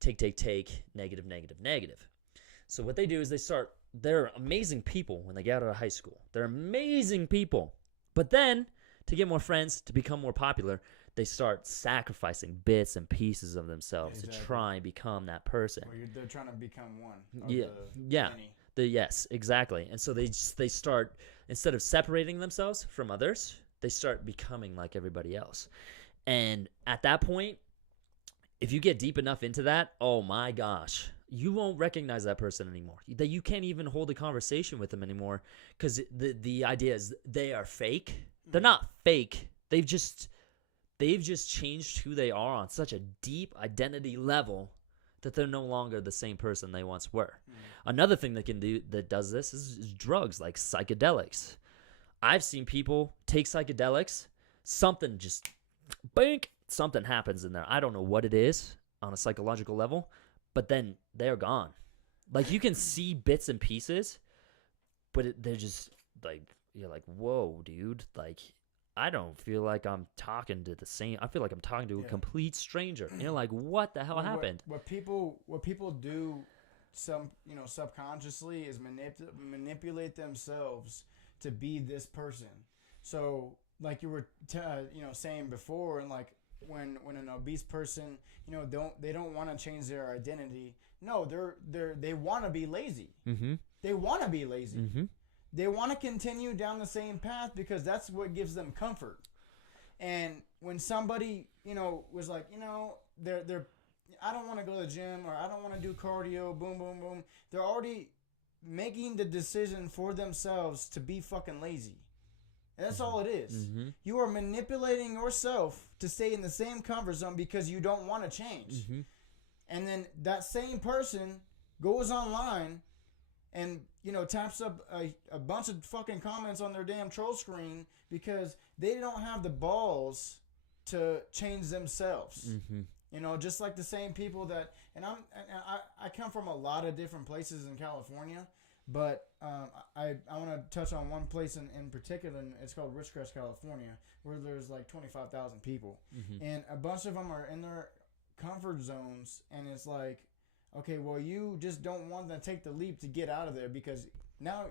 take, negative. So what they do is they're amazing people when they get out of high school. They're amazing people. But then to get more friends, to become more popular, they start sacrificing bits and pieces of themselves to try and become that person. Well, they're trying to become one. Yeah. Yes, exactly. And so they start, instead of separating themselves from others, they start becoming like everybody else. And at that point, if you get deep enough into that, oh my gosh, you won't recognize that person anymore. That you can't even hold a conversation with them anymore because the idea is they are fake. They're not fake. They've just changed who they are on such a deep identity level that they're no longer the same person they once were. Another thing that does this is drugs, like psychedelics. I've seen people take psychedelics, something happens in there. I don't know what it is on a psychological level, but then they're gone. Like you can see bits and pieces, but they're just like, you're like, whoa, dude, like I don't feel like I'm talking to the same. I feel like I'm talking to a complete stranger. You're like, what the hell happened? What people do, subconsciously is manipulate themselves to be this person. So, like you were, saying before, and like when an obese person, they don't want to change their identity. No, they want to be lazy. Mm-hmm. They want to be lazy. Mm-hmm. They want to continue down the same path because that's what gives them comfort. And when somebody, was like, they're I don't want to go to the gym or I don't want to do cardio, boom, boom, boom. They're already making the decision for themselves to be fucking lazy. And that's all it is. Mm-hmm. You are manipulating yourself to stay in the same comfort zone because you don't want to change. Mm-hmm. And then that same person goes online and, taps up a bunch of fucking comments on their damn troll screen because they don't have the balls to change themselves. Mm-hmm. Just like the same people that, I come from a lot of different places in California, but I want to touch on one place in particular, and it's called Ridgecrest, California, where there's like 25,000 people. Mm-hmm. And a bunch of them are in their comfort zones, and it's like, okay, well, you just don't want to take the leap to get out of there because now,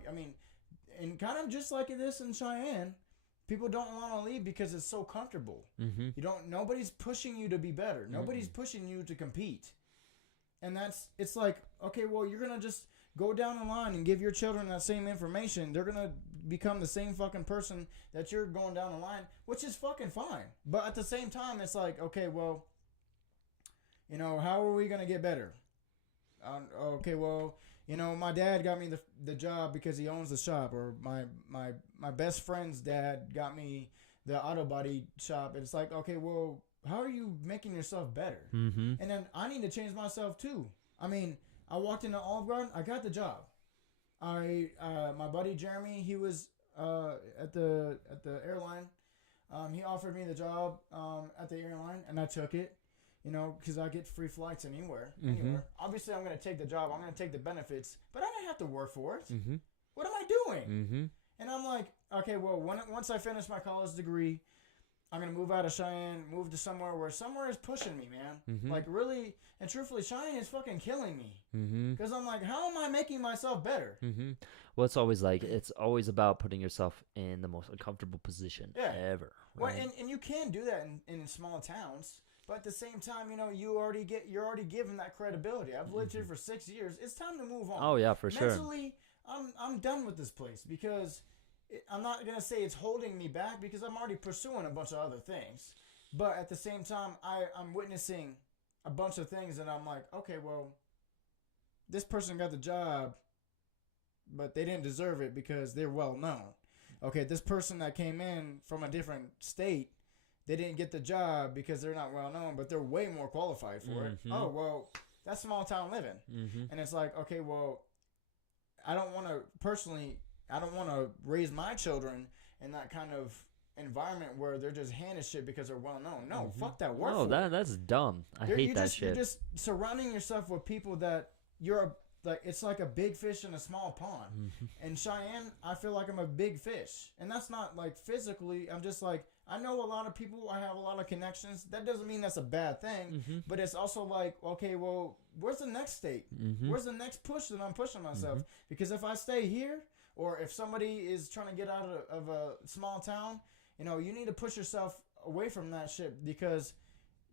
and kind of just like it is in Cheyenne, people don't want to leave because it's so comfortable. Mm-hmm. Nobody's pushing you to be better. Nobody's pushing you to compete. And it's like, okay, well, you're going to just go down the line and give your children that same information. They're going to become the same fucking person that you're going down the line, which is fucking fine. But at the same time, it's like, okay, well, how are we going to get better? Okay, well, my dad got me the job because he owns the shop, or my best friend's dad got me the auto body shop. It's like, okay, well, how are you making yourself better? Mm-hmm. And then I need to change myself too. I mean, I walked into Olive Garden. I got the job. My buddy Jeremy, he was at the airline. He offered me the job at the airline, and I took it. You know, because I get free flights anywhere. Obviously, I'm going to take the job. I'm going to take the benefits, but I didn't have to work for it. Mm-hmm. What am I doing? Mm-hmm. And I'm like, okay, well, once I finish my college degree, I'm going to move out of Cheyenne, move to somewhere is pushing me, man. Mm-hmm. Like, really, and truthfully, Cheyenne is fucking killing me. Mm-hmm. Because I'm like, how am I making myself better? Mm-hmm. Well, it's always about putting yourself in the most uncomfortable position ever. Well, Right? and you can do that in small towns. But at the same time, you know, you're already given that credibility. I've lived here for 6 years. It's time to move on. Oh yeah, for sure. Mentally, I'm done with this place because I'm not gonna say it's holding me back because I'm already pursuing a bunch of other things. But at the same time, I'm witnessing a bunch of things, and I'm like, okay, well, this person got the job, but they didn't deserve it because they're well known. Okay, this person that came in from a different state. They didn't get the job because they're not well known, but they're way more qualified for it. Oh, well, that's small town living. Mm-hmm. And it's like, okay, well, I don't want to raise my children in that kind of environment where they're just handed shit because they're well known. No, fuck that. Work for it. That's dumb. I hate that shit. You're just surrounding yourself with people that it's like a big fish in a small pond. Mm-hmm. In Cheyenne, I feel like I'm a big fish. And that's not like physically. I'm just like, I know a lot of people. I have a lot of connections. That doesn't mean that's a bad thing. Mm-hmm. But it's also like, okay, well, where's the next state? Mm-hmm. Where's the next push that I'm pushing myself? Mm-hmm. Because if I stay here, or if somebody is trying to get out of a small town, you know, you need to push yourself away from that shit because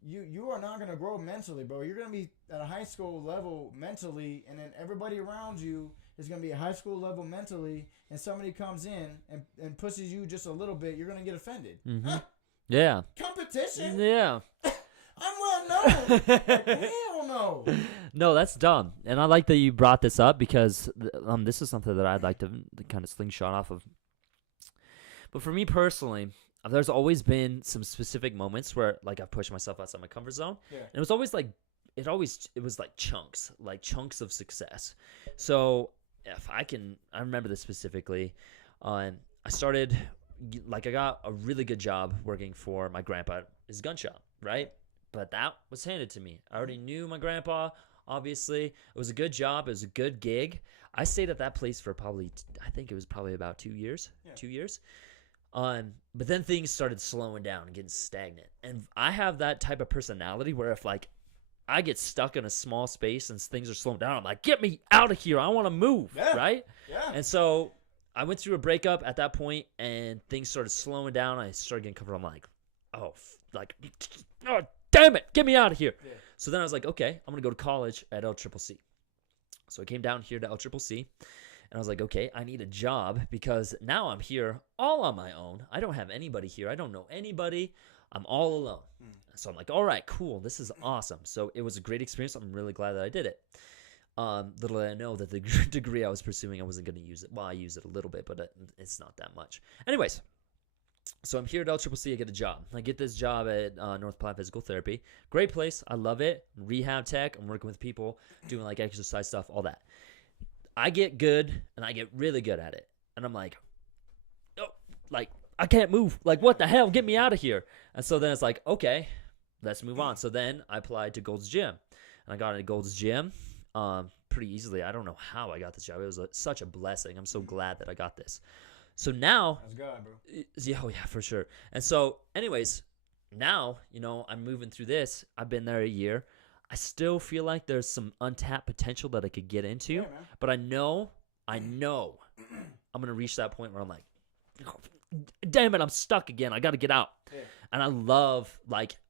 you are not going to grow mentally, bro. You're going to be at a high school level mentally, and then everybody around you is going to be at high school level mentally, and somebody comes in and pushes you just a little bit, you're going to get offended. Mm-hmm. Huh? Yeah. Competition? Yeah. I'm well known. Hell no. No, that's dumb. And I like that you brought this up because this is something that I'd like to kind of slingshot off of. But for me personally, there's always been some specific moments where like I've pushed myself outside my comfort zone. Yeah. And it was always like it was like chunks of success. So I remember this specifically. I started I got a really good job working for my grandpa at his gun shop, right? But that was handed to me. I already knew my grandpa, obviously. It was a good job. It was a good gig. I stayed at that place for I think it was probably about 2 years. Yeah. 2 years. But then things started slowing down and getting stagnant. And I have that type of personality where if like I get stuck in a small space and things are slowing down, I'm like, get me out of here. I want to move, right? Yeah. And so I went through a breakup at that point and things started slowing down. I started getting comfortable. I'm like, oh, damn it, get me out of here. Yeah. So then I was like, okay, I'm going to go to college at LCCC. So I came down here to LCCC, and I was like, okay, I need a job because now I'm here all on my own. I don't have anybody here. I don't know anybody. I'm all alone. So I'm like, all right, cool. This is awesome. So it was a great experience. I'm really glad that I did it. Little did I know that the degree I was pursuing, I wasn't going to use it. Well, I used it a little bit, but it's not that much. Anyways. So I'm here at LCCC. I get a job. I get this job at North Platte Physical Therapy. Great place. I love it. Rehab tech. I'm working with people, doing like exercise stuff, all that. I get good, and I get really good at it. And I'm like, oh, like I can't move. Like what the hell? Get me out of here. And so then it's like, okay, let's move on. So then I applied to Gold's Gym, and I got into Gold's Gym pretty easily. I don't know how I got this job. It was such a blessing. I'm so glad that I got this. So now, that's God, bro. Yeah, for sure. And so, anyways, now, I'm moving through this. I've been there a year. I still feel like there's some untapped potential that I could get into, but I know I'm going to reach that point where I'm like, oh, damn it, I'm stuck again. I got to get out. Yeah. And I love,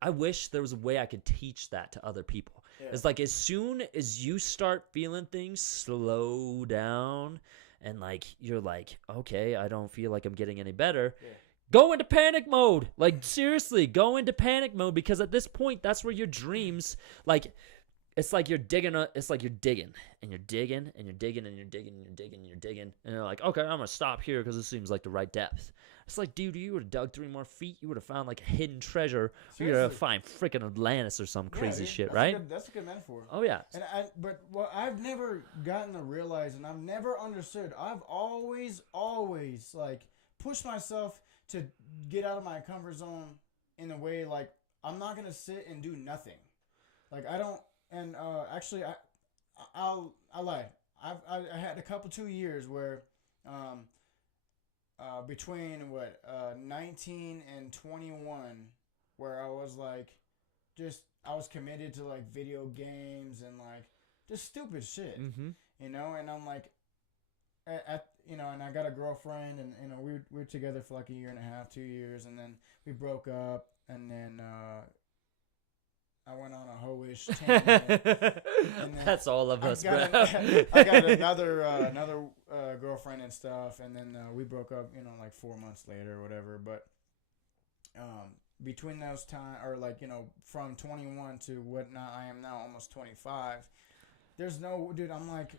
I wish there was a way I could teach that to other people. Yeah. It's like as soon as you start feeling things slow down, and you're like, okay, I don't feel like I'm getting any better. Yeah. Go into panic mode. Seriously, go into panic mode because at this point, that's where your dreams, it's like you're digging, and you're digging and you're digging and you're digging and you're digging and you're digging and you're digging. And you're like, okay, I'm going to stop here because this seems like the right depth. It's like, dude, you would have dug 3 more feet, you would have found like a hidden treasure. You're gonna find freaking Atlantis or some crazy shit, right? That's a good metaphor. Oh yeah. But what I've never gotten to realize, and I've never understood, I've always like pushed myself to get out of my comfort zone in a way like I'm not gonna sit and do nothing. Like I don't, and actually I lie. I had a couple 2 years where, between 19 and 21, where I was like, I was committed to like video games and like just stupid shit, you know. And I'm like, and I got a girlfriend, and we were together for like a year and a half, 2 years, and then we broke up, and then I went on a hoish tangent. That's all of us, bro. I got another girlfriend and stuff, and then we broke up, like 4 months later or whatever. But between those time, or like, from 21 to what now I am now, almost 25, there's no, dude, I'm like,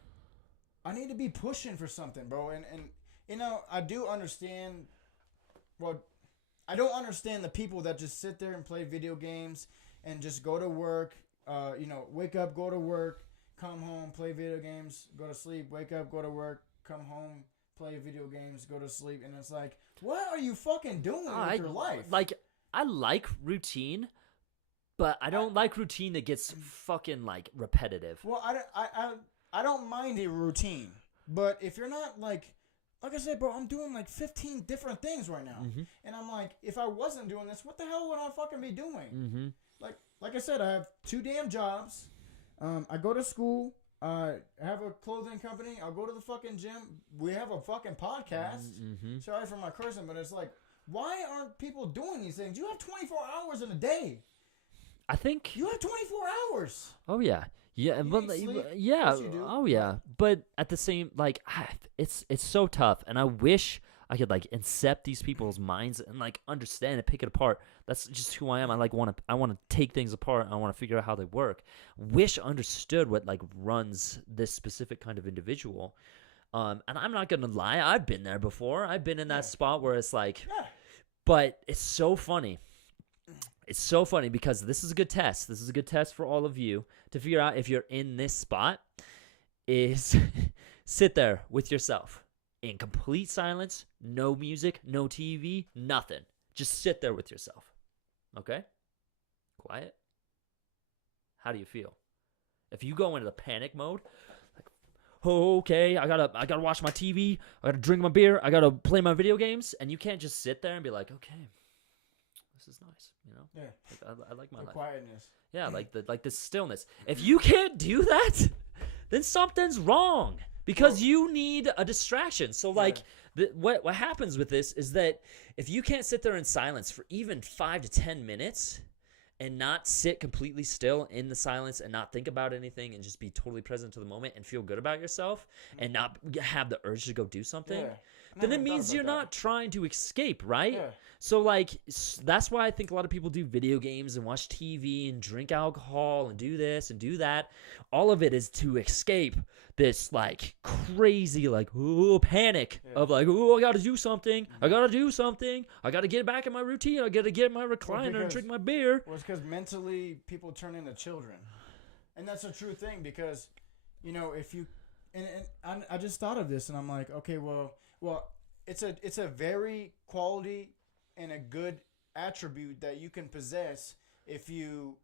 I need to be pushing for something, bro. And I do understand, well, I don't understand the people that just sit there and play video games and just go to work, wake up, go to work, come home, play video games, go to sleep, wake up, go to work, come home, play video games, go to sleep. And it's like, what are you fucking doing with your life? Like, I like routine, but I don't like routine that gets fucking, like, repetitive. Well, I don't mind a routine, but if you're not, like I said, bro, I'm doing, like, 15 different things right now. And I'm like, if I wasn't doing this, what the hell would I fucking be doing? Like I said, I have 2 damn jobs. I go to school. I have a clothing company. I'll go to the fucking gym. We have a fucking podcast. Sorry for my cursing, but it's like, why aren't people doing these things? You have 24 hours in a day. I think you have 24 hours. Oh yeah, yeah, but yeah, yes, you do. Oh yeah, but at the same, like, it's so tough, and I wish I could like incept these people's minds and like understand and pick it apart. That's just who I am. I want to take things apart. I want to figure out how they work. Wish I understood what like runs this specific kind of individual. And I'm not gonna lie, I've been there before. I've been in that spot where it's like, but it's so funny. It's so funny because this is a good test. This is a good test for all of you to figure out if you're in this spot. Is sit there with yourself in complete silence, no music, no TV, nothing. Just sit there with yourself. Okay? Quiet. How do you feel? If you go into the panic mode, like, oh, okay, I gotta watch my TV, I gotta drink my beer, I gotta play my video games, and you can't just sit there and be like, okay, this is nice, Yeah. Like, I like my life. Quietness. Yeah, like the stillness. If you can't do that, then something's wrong. Because you need a distraction. So, like, what happens with this is that if you can't sit there in silence for even 5 to 10 minutes and not sit completely still in the silence and not think about anything and just be totally present to the moment and feel good about yourself and not have the urge to go do something, then it means you're not trying to escape, right? Yeah. So, like, that's why I think a lot of people do video games and watch TV and drink alcohol and do this and do that. All of it is to escape this, like, crazy, like, panic of, like, I got to do something. I got to do something. I got to get back in my routine. I got to get in my recliner and drink my beer. Well, it's because mentally people turn into children. And that's a true thing because, if you... And I just thought of this and I'm like, okay, well, it's a very quality and a good attribute that you can possess if you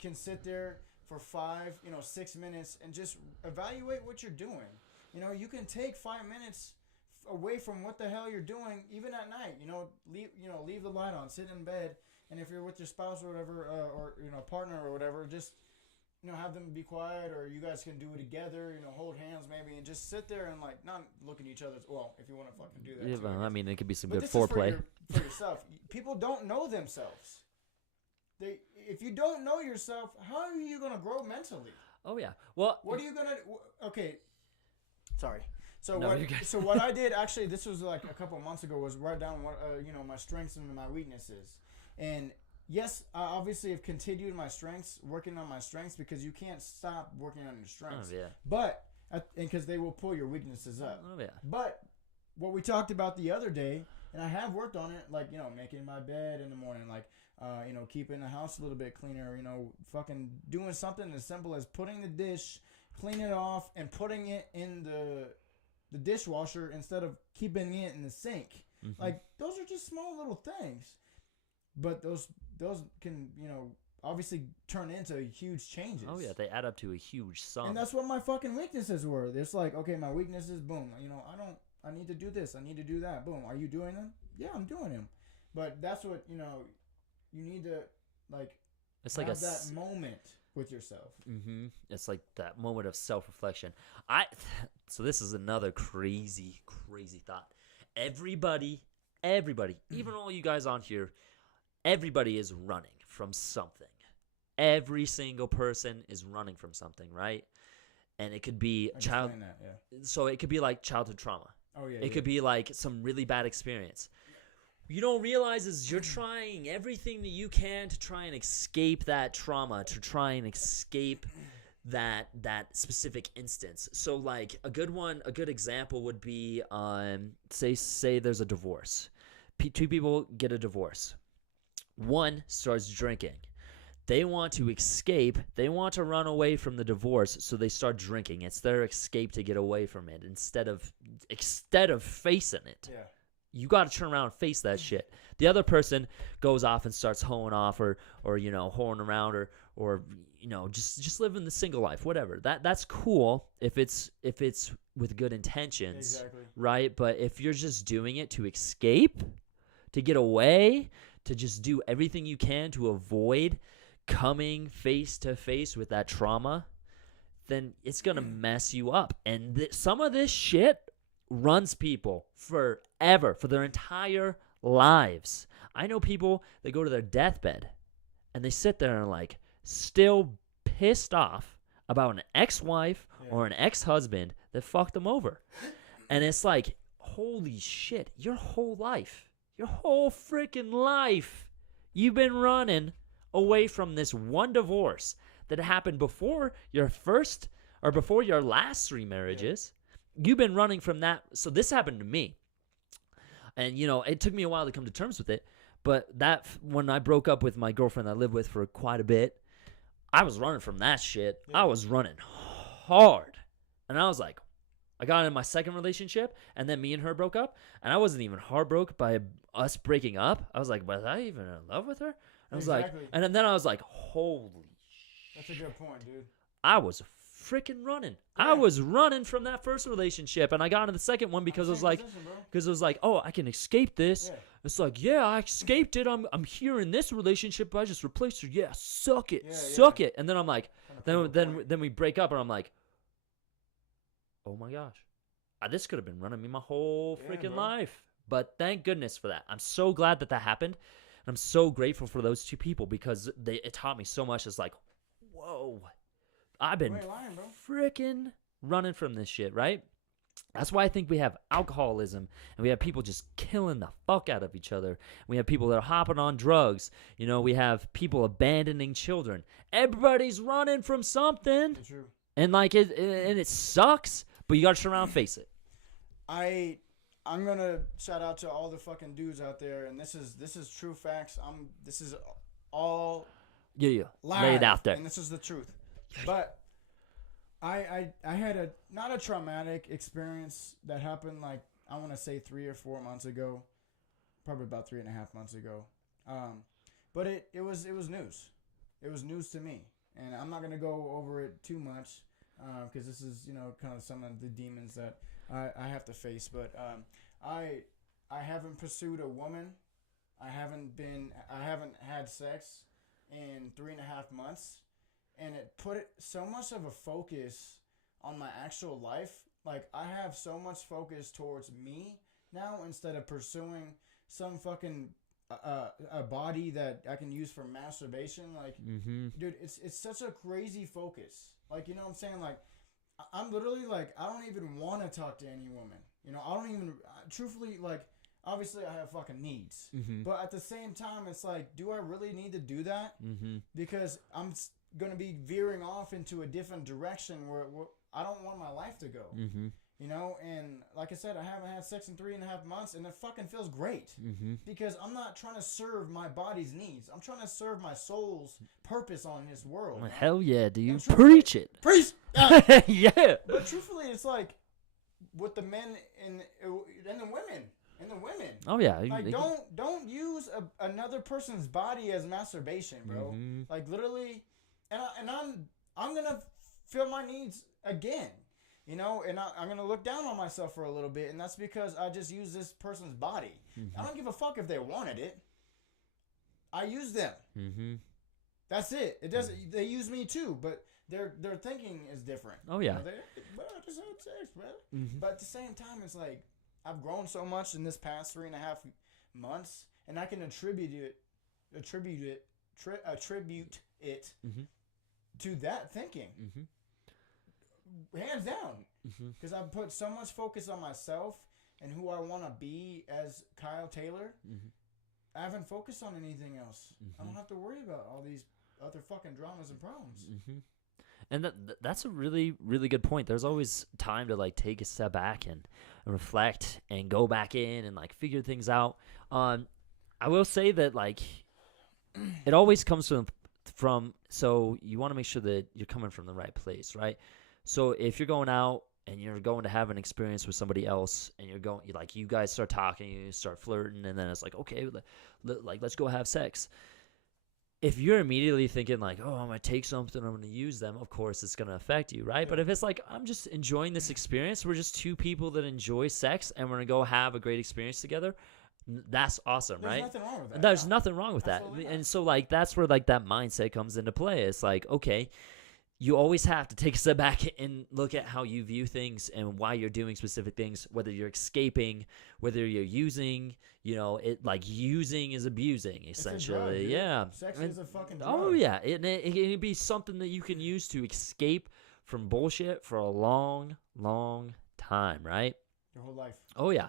can sit there for 6 minutes and just evaluate what you're doing. You can take 5 minutes away from what the hell you're doing, even at night. Leave the light on, sit in bed, and if you're with your spouse or whatever, or partner or whatever, just have them be quiet, or you guys can do it together. Hold hands maybe, and just sit there and like not look at each other. Well, if you want to fucking do that. Yeah, well, I mean, it could be some but good foreplay. For yourself. People don't know themselves. If you don't know yourself, how are you gonna grow mentally? Oh yeah. Well, what are you gonna? Okay. Sorry. So no, what I did actually, this was like a couple months ago, was write down what my strengths and my weaknesses, and. Yes, I obviously have continued my strengths, working on my strengths, because you can't stop working on your strengths. Oh, yeah. But, and because they will pull your weaknesses up. Oh, yeah. But what we talked about the other day, And I have worked on it, like, you know, making my bed in the morning, like, you know, keeping the house a little bit cleaner, you know, fucking doing something as simple as putting the dish, cleaning it off, and putting it in the dishwasher instead of keeping it in the sink. Mm-hmm. Like, those are just small little things. But those can, you know, obviously turn into huge changes. Oh yeah, they add up to a huge sum. And that's what my fucking weaknesses were. It's like, okay, my weaknesses, boom. You know, I need to do this. I need to do that. Boom. Are you doing them? Yeah, I'm doing them. But that's what, you know, you need to, like, It's like have that moment with yourself. Mm-hmm. It's like that moment of self-reflection. So this is another crazy thought. Everybody, even all you guys on here, everybody is running from something. Every single person is running from something, right? And it could be Explain that, yeah. So it could be like childhood trauma. Oh yeah. It could be like some really bad experience. You don't realize is you're trying everything that you can to try and escape that trauma, to try and escape that specific instance. So like a good example would be say there's a divorce. Two people get a divorce. One starts drinking. They want to escape. They want to run away from the divorce, so they start drinking. It's their escape to get away from it instead of facing it. Yeah. You got to turn around and face that shit. The other person goes off and starts hoeing off or you know, whoring around or you know, just living the single life, whatever. That's cool if it's with good intentions. Exactly. Right? But if you're just doing it to escape, to get away, to just do everything you can to avoid coming face to face with that trauma, then it's going to mess you up. And some of this shit runs people forever, for their entire lives. I know people that go to their deathbed and they sit there and like still pissed off about an ex-wife or an ex-husband that fucked them over. And it's like, holy shit, your whole freaking life, you've been running away from this one divorce that happened before your first or before your last 3 marriages. You've been running from that. So this happened to me. And, you know, it took me a while to come to terms with it. But when I broke up with my girlfriend I lived with for quite a bit, I was running from that shit. Yeah. I was running hard. And I was like, I got in my second relationship, and then me and her broke up. And I wasn't even heartbroken by us breaking up. I was like, was I even in love with her? I was like, and then I was like, holy shit. That's a good point, dude. I was freaking running. Yeah. I was running from that first relationship, and I got into the second one because it was like, oh, I can escape this. Yeah. It's like, yeah, I escaped it. I'm here in this relationship, but I just replaced her. Yeah, suck it, suck it. And then I'm like, then we break up, and I'm like, oh my gosh, this could have been running me my whole freaking life. But thank goodness for that. I'm so glad that happened. And I'm so grateful for those 2 people because it taught me so much. It's like, whoa, I've been freaking running from this shit, right? That's why I think we have alcoholism and we have people just killing the fuck out of each other. We have people that are hopping on drugs. You know, we have people abandoning children. Everybody's running from something. True. And like it sucks, but you got to turn around and face it. I'm gonna shout out to all the fucking dudes out there, and this is true facts. This is all live, lay it out there, and this is the truth. But I had not a traumatic experience that happened like I want to say 3 or 4 months ago, probably about 3.5 months ago. But it was news. It was news to me, and I'm not gonna go over it too much because this is kind of some of the demons that I have to face. But I haven't pursued a woman. I haven't had sex in 3.5 months, and it put so much of a focus on my actual life. Like, I have so much focus towards me now instead of pursuing some fucking a body that I can use for masturbation. Like, dude, it's such a crazy focus. Like, you know what I'm saying? Like, I'm literally like, I don't even want to talk to any woman. I don't even, truthfully, like, obviously I have fucking needs. But at the same time, it's like, do I really need to do that? Because I'm going to be veering off into a different direction where I don't want my life to go. You know, and like I said, I haven't had sex in 3.5 months, and it fucking feels great. Mm-hmm. Because I'm not trying to serve my body's needs. I'm trying to serve my soul's purpose on this world. Man. Hell yeah, dude. And truthfully- Preach it. Priest! Yeah. But truthfully, it's like with the men and the women. And the women. Oh yeah. Like don't use another person's body as masturbation, bro. Mm-hmm. Like literally, and I'm gonna feel my needs again, you know, and I'm gonna look down on myself for a little bit, and that's because I just use this person's body. Mm-hmm. I don't give a fuck if they wanted it. I use them. Mm-hmm. That's it. It doesn't. They use me too, but their thinking is different. Oh yeah. You know, bro, I just had sex, bro. Mm-hmm. But at the same time, it's like I've grown so much in this past 3.5 months, and I can attribute it Mm-hmm. to that thinking, hands down. Because I've put so much focus on myself and who I want to be as Kyle Taylor. I haven't focused on anything else. I don't have to worry about all these other fucking dramas and problems. And that's a really, really good point. There's always time to like take a step back and reflect and go back in and like figure things out. I will say that like it always comes from so you want to make sure that you're coming from the right place, right? So if you're going out and you're going to have an experience with somebody else and you guys start talking, you start flirting, and then it's like, okay, let's go have sex. If you're immediately thinking like, oh, I'm going to take something, I'm going to use them, of course it's going to affect you, right? Yeah. But if it's like, I'm just enjoying this experience, we're just two people that enjoy sex and we're going to go have a great experience together, that's awesome, There's right? nothing wrong with that. There's nothing wrong with that. Absolutely not. And so like that's where like that mindset comes into play. It's like, okay, you always have to take a step back and look at how you view things and why you're doing specific things, whether you're escaping, whether you're using, you know, it like using is abusing, essentially. It's a drug, dude. Yeah. Sex And- is a fucking drug. Oh, yeah. It can be something that you can use to escape from bullshit for a long, long time, right? Your whole life. Oh, yeah.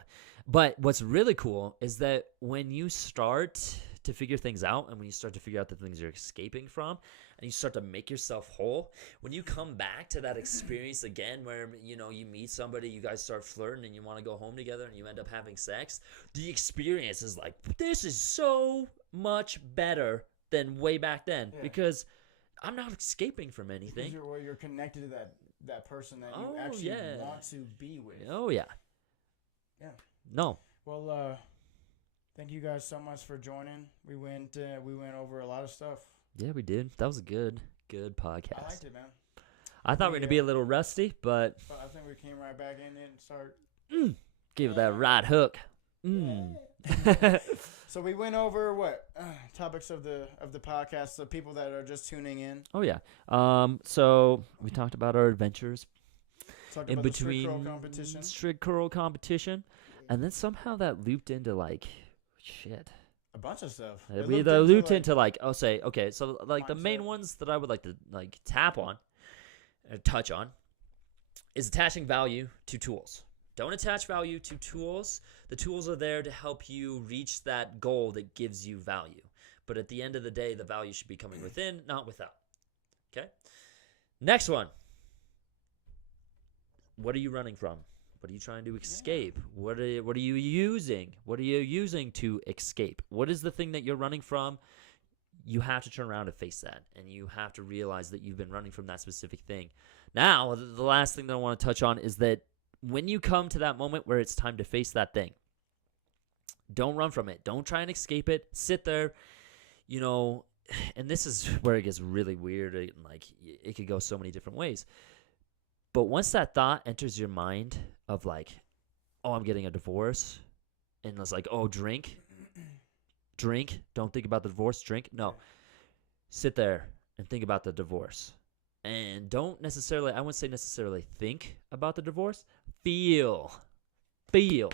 But what's really cool is that when you start to figure things out and when you start to figure out the things you're escaping from and you start to make yourself whole, when you come back to that experience again where, you know, you meet somebody, you guys start flirting and you want to go home together and you end up having sex, the experience is like, this is so much better than way back then because I'm not escaping from anything. Because you're connected to that person that you Oh, actually yeah. want to be with. Oh, yeah. Yeah. No. Well, thank you guys so much for joining. We went over a lot of stuff. Yeah, we did. That was a good podcast. I liked it, man. I thought we were going to be a little rusty, but But I think we came right back in and start. give it that right hook. So we went over what topics of the podcast. So people that are just tuning in. Oh, yeah. So we talked about our adventures Talked in about the strict between curl competition. strict curl competition. And then somehow that looped into like, shit. A bunch of stuff. We looped into like, I'll say, okay, so like the main mindset. ones that I would like to like tap on, or touch on, is attaching value to tools. Don't attach value to tools. The tools are there to help you reach that goal that gives you value. But at the end of the day, the value should be coming within, not without. Okay? Next one. What are you running from? What are you trying to escape? What are you using? What are you using to escape? What is the thing that you're running from? You have to turn around and face that. And you have to realize that you've been running from that specific thing. Now, the last thing that I want to touch on is that when you come to that moment where it's time to face that thing, don't run from it. Don't try and escape it. Sit there, you know, and this is where it gets really weird. And like, it could go so many different ways. But once that thought enters your mind of like, oh, I'm getting a divorce, and it's like, oh, drink, don't think about the divorce, drink. No, sit there and think about the divorce. And don't necessarily, I wouldn't say necessarily think about the divorce, feel the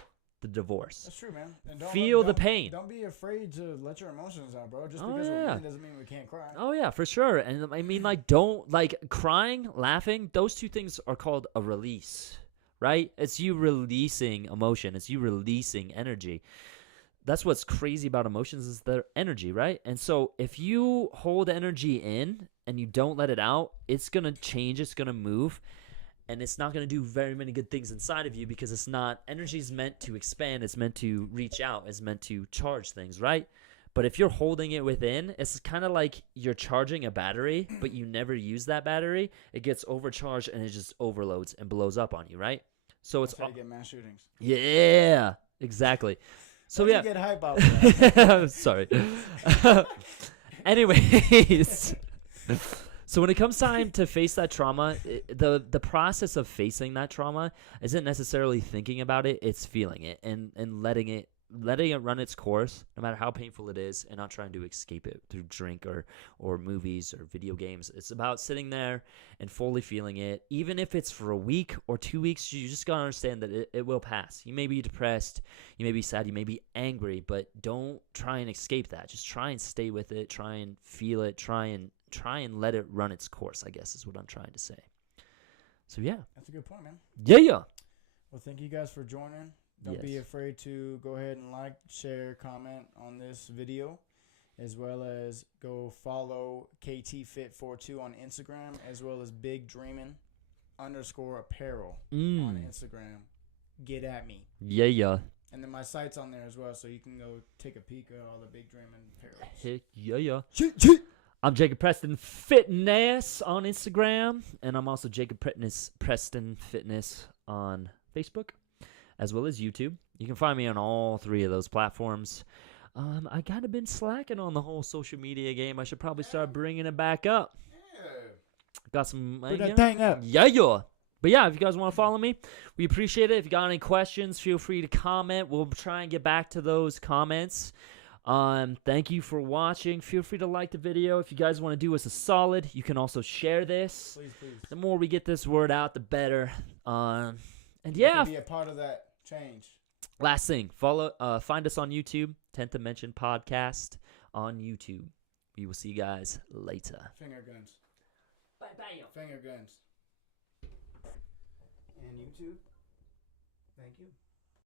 divorce. That's true, man. And Feel the pain. Don't be afraid to let your emotions out, bro. Just Oh, because we're yeah. men doesn't mean we can't cry. Oh, yeah, for sure. And I mean, like, don't, like, crying, laughing, those two things are called a release, right? It's you releasing emotion. It's you releasing energy. That's what's crazy about emotions is their energy, right? And so if you hold energy in and you don't let it out, it's going to change. It's going to move. and it's not going to do very many good things inside of you because it's not, energy is meant to expand, it's meant to reach out, it's meant to charge things, right? But if you're holding it within, it's kind of like you're charging a battery, but you never use that battery. It gets overcharged and it just overloads and blows up on you, right? So it's That's how you get mass shootings. yeah, exactly. So Don't yeah, you get hype out there. sorry. Anyways, so when it comes time to face that trauma, the process of facing that trauma isn't necessarily thinking about it; it's feeling it and letting it run its course, no matter how painful it is, and not trying to escape it through drink or movies or video games. It's about sitting there and fully feeling it, even if it's for a week or 2 weeks. You just gotta understand that it will pass. You may be depressed, you may be sad, you may be angry, but don't try and escape that. Just try and stay with it. Try and feel it. Try and let it run its course, I guess is what I'm trying to say. So yeah. That's a good point, man. Yeah. Well, thank you guys for joining. Don't be Yes. afraid to go ahead and like, share, comment on this video, as well as go follow KTFit42 on Instagram, as well as Big Dreamin' _apparel on Instagram. Get at me. Yeah. And then my site's on there as well, so you can go take a peek at all the Big Dreamin' apparel. Heck yeah. I'm Jacob Preston Fitness on Instagram, and I'm also Jacob Preston Fitness on Facebook, as well as YouTube. You can find me on all 3 of those platforms. I kind of been slacking on the whole social media game. I should probably start bringing it back up. Got some. Put that thing up. Yeah. But yeah, if you guys want to follow me, we appreciate it. If you got any questions, feel free to comment. We'll try and get back to those comments. Thank you for watching. Feel free to like the video. If you guys want to do us a solid, you can also share this. Please. The more we get this word out, the better. And You yeah, can be a part of that change. last thing, find us on YouTube, 10th Dimension Podcast on YouTube. We will see you guys later. Finger guns. Bye. Finger guns. And YouTube. Thank you.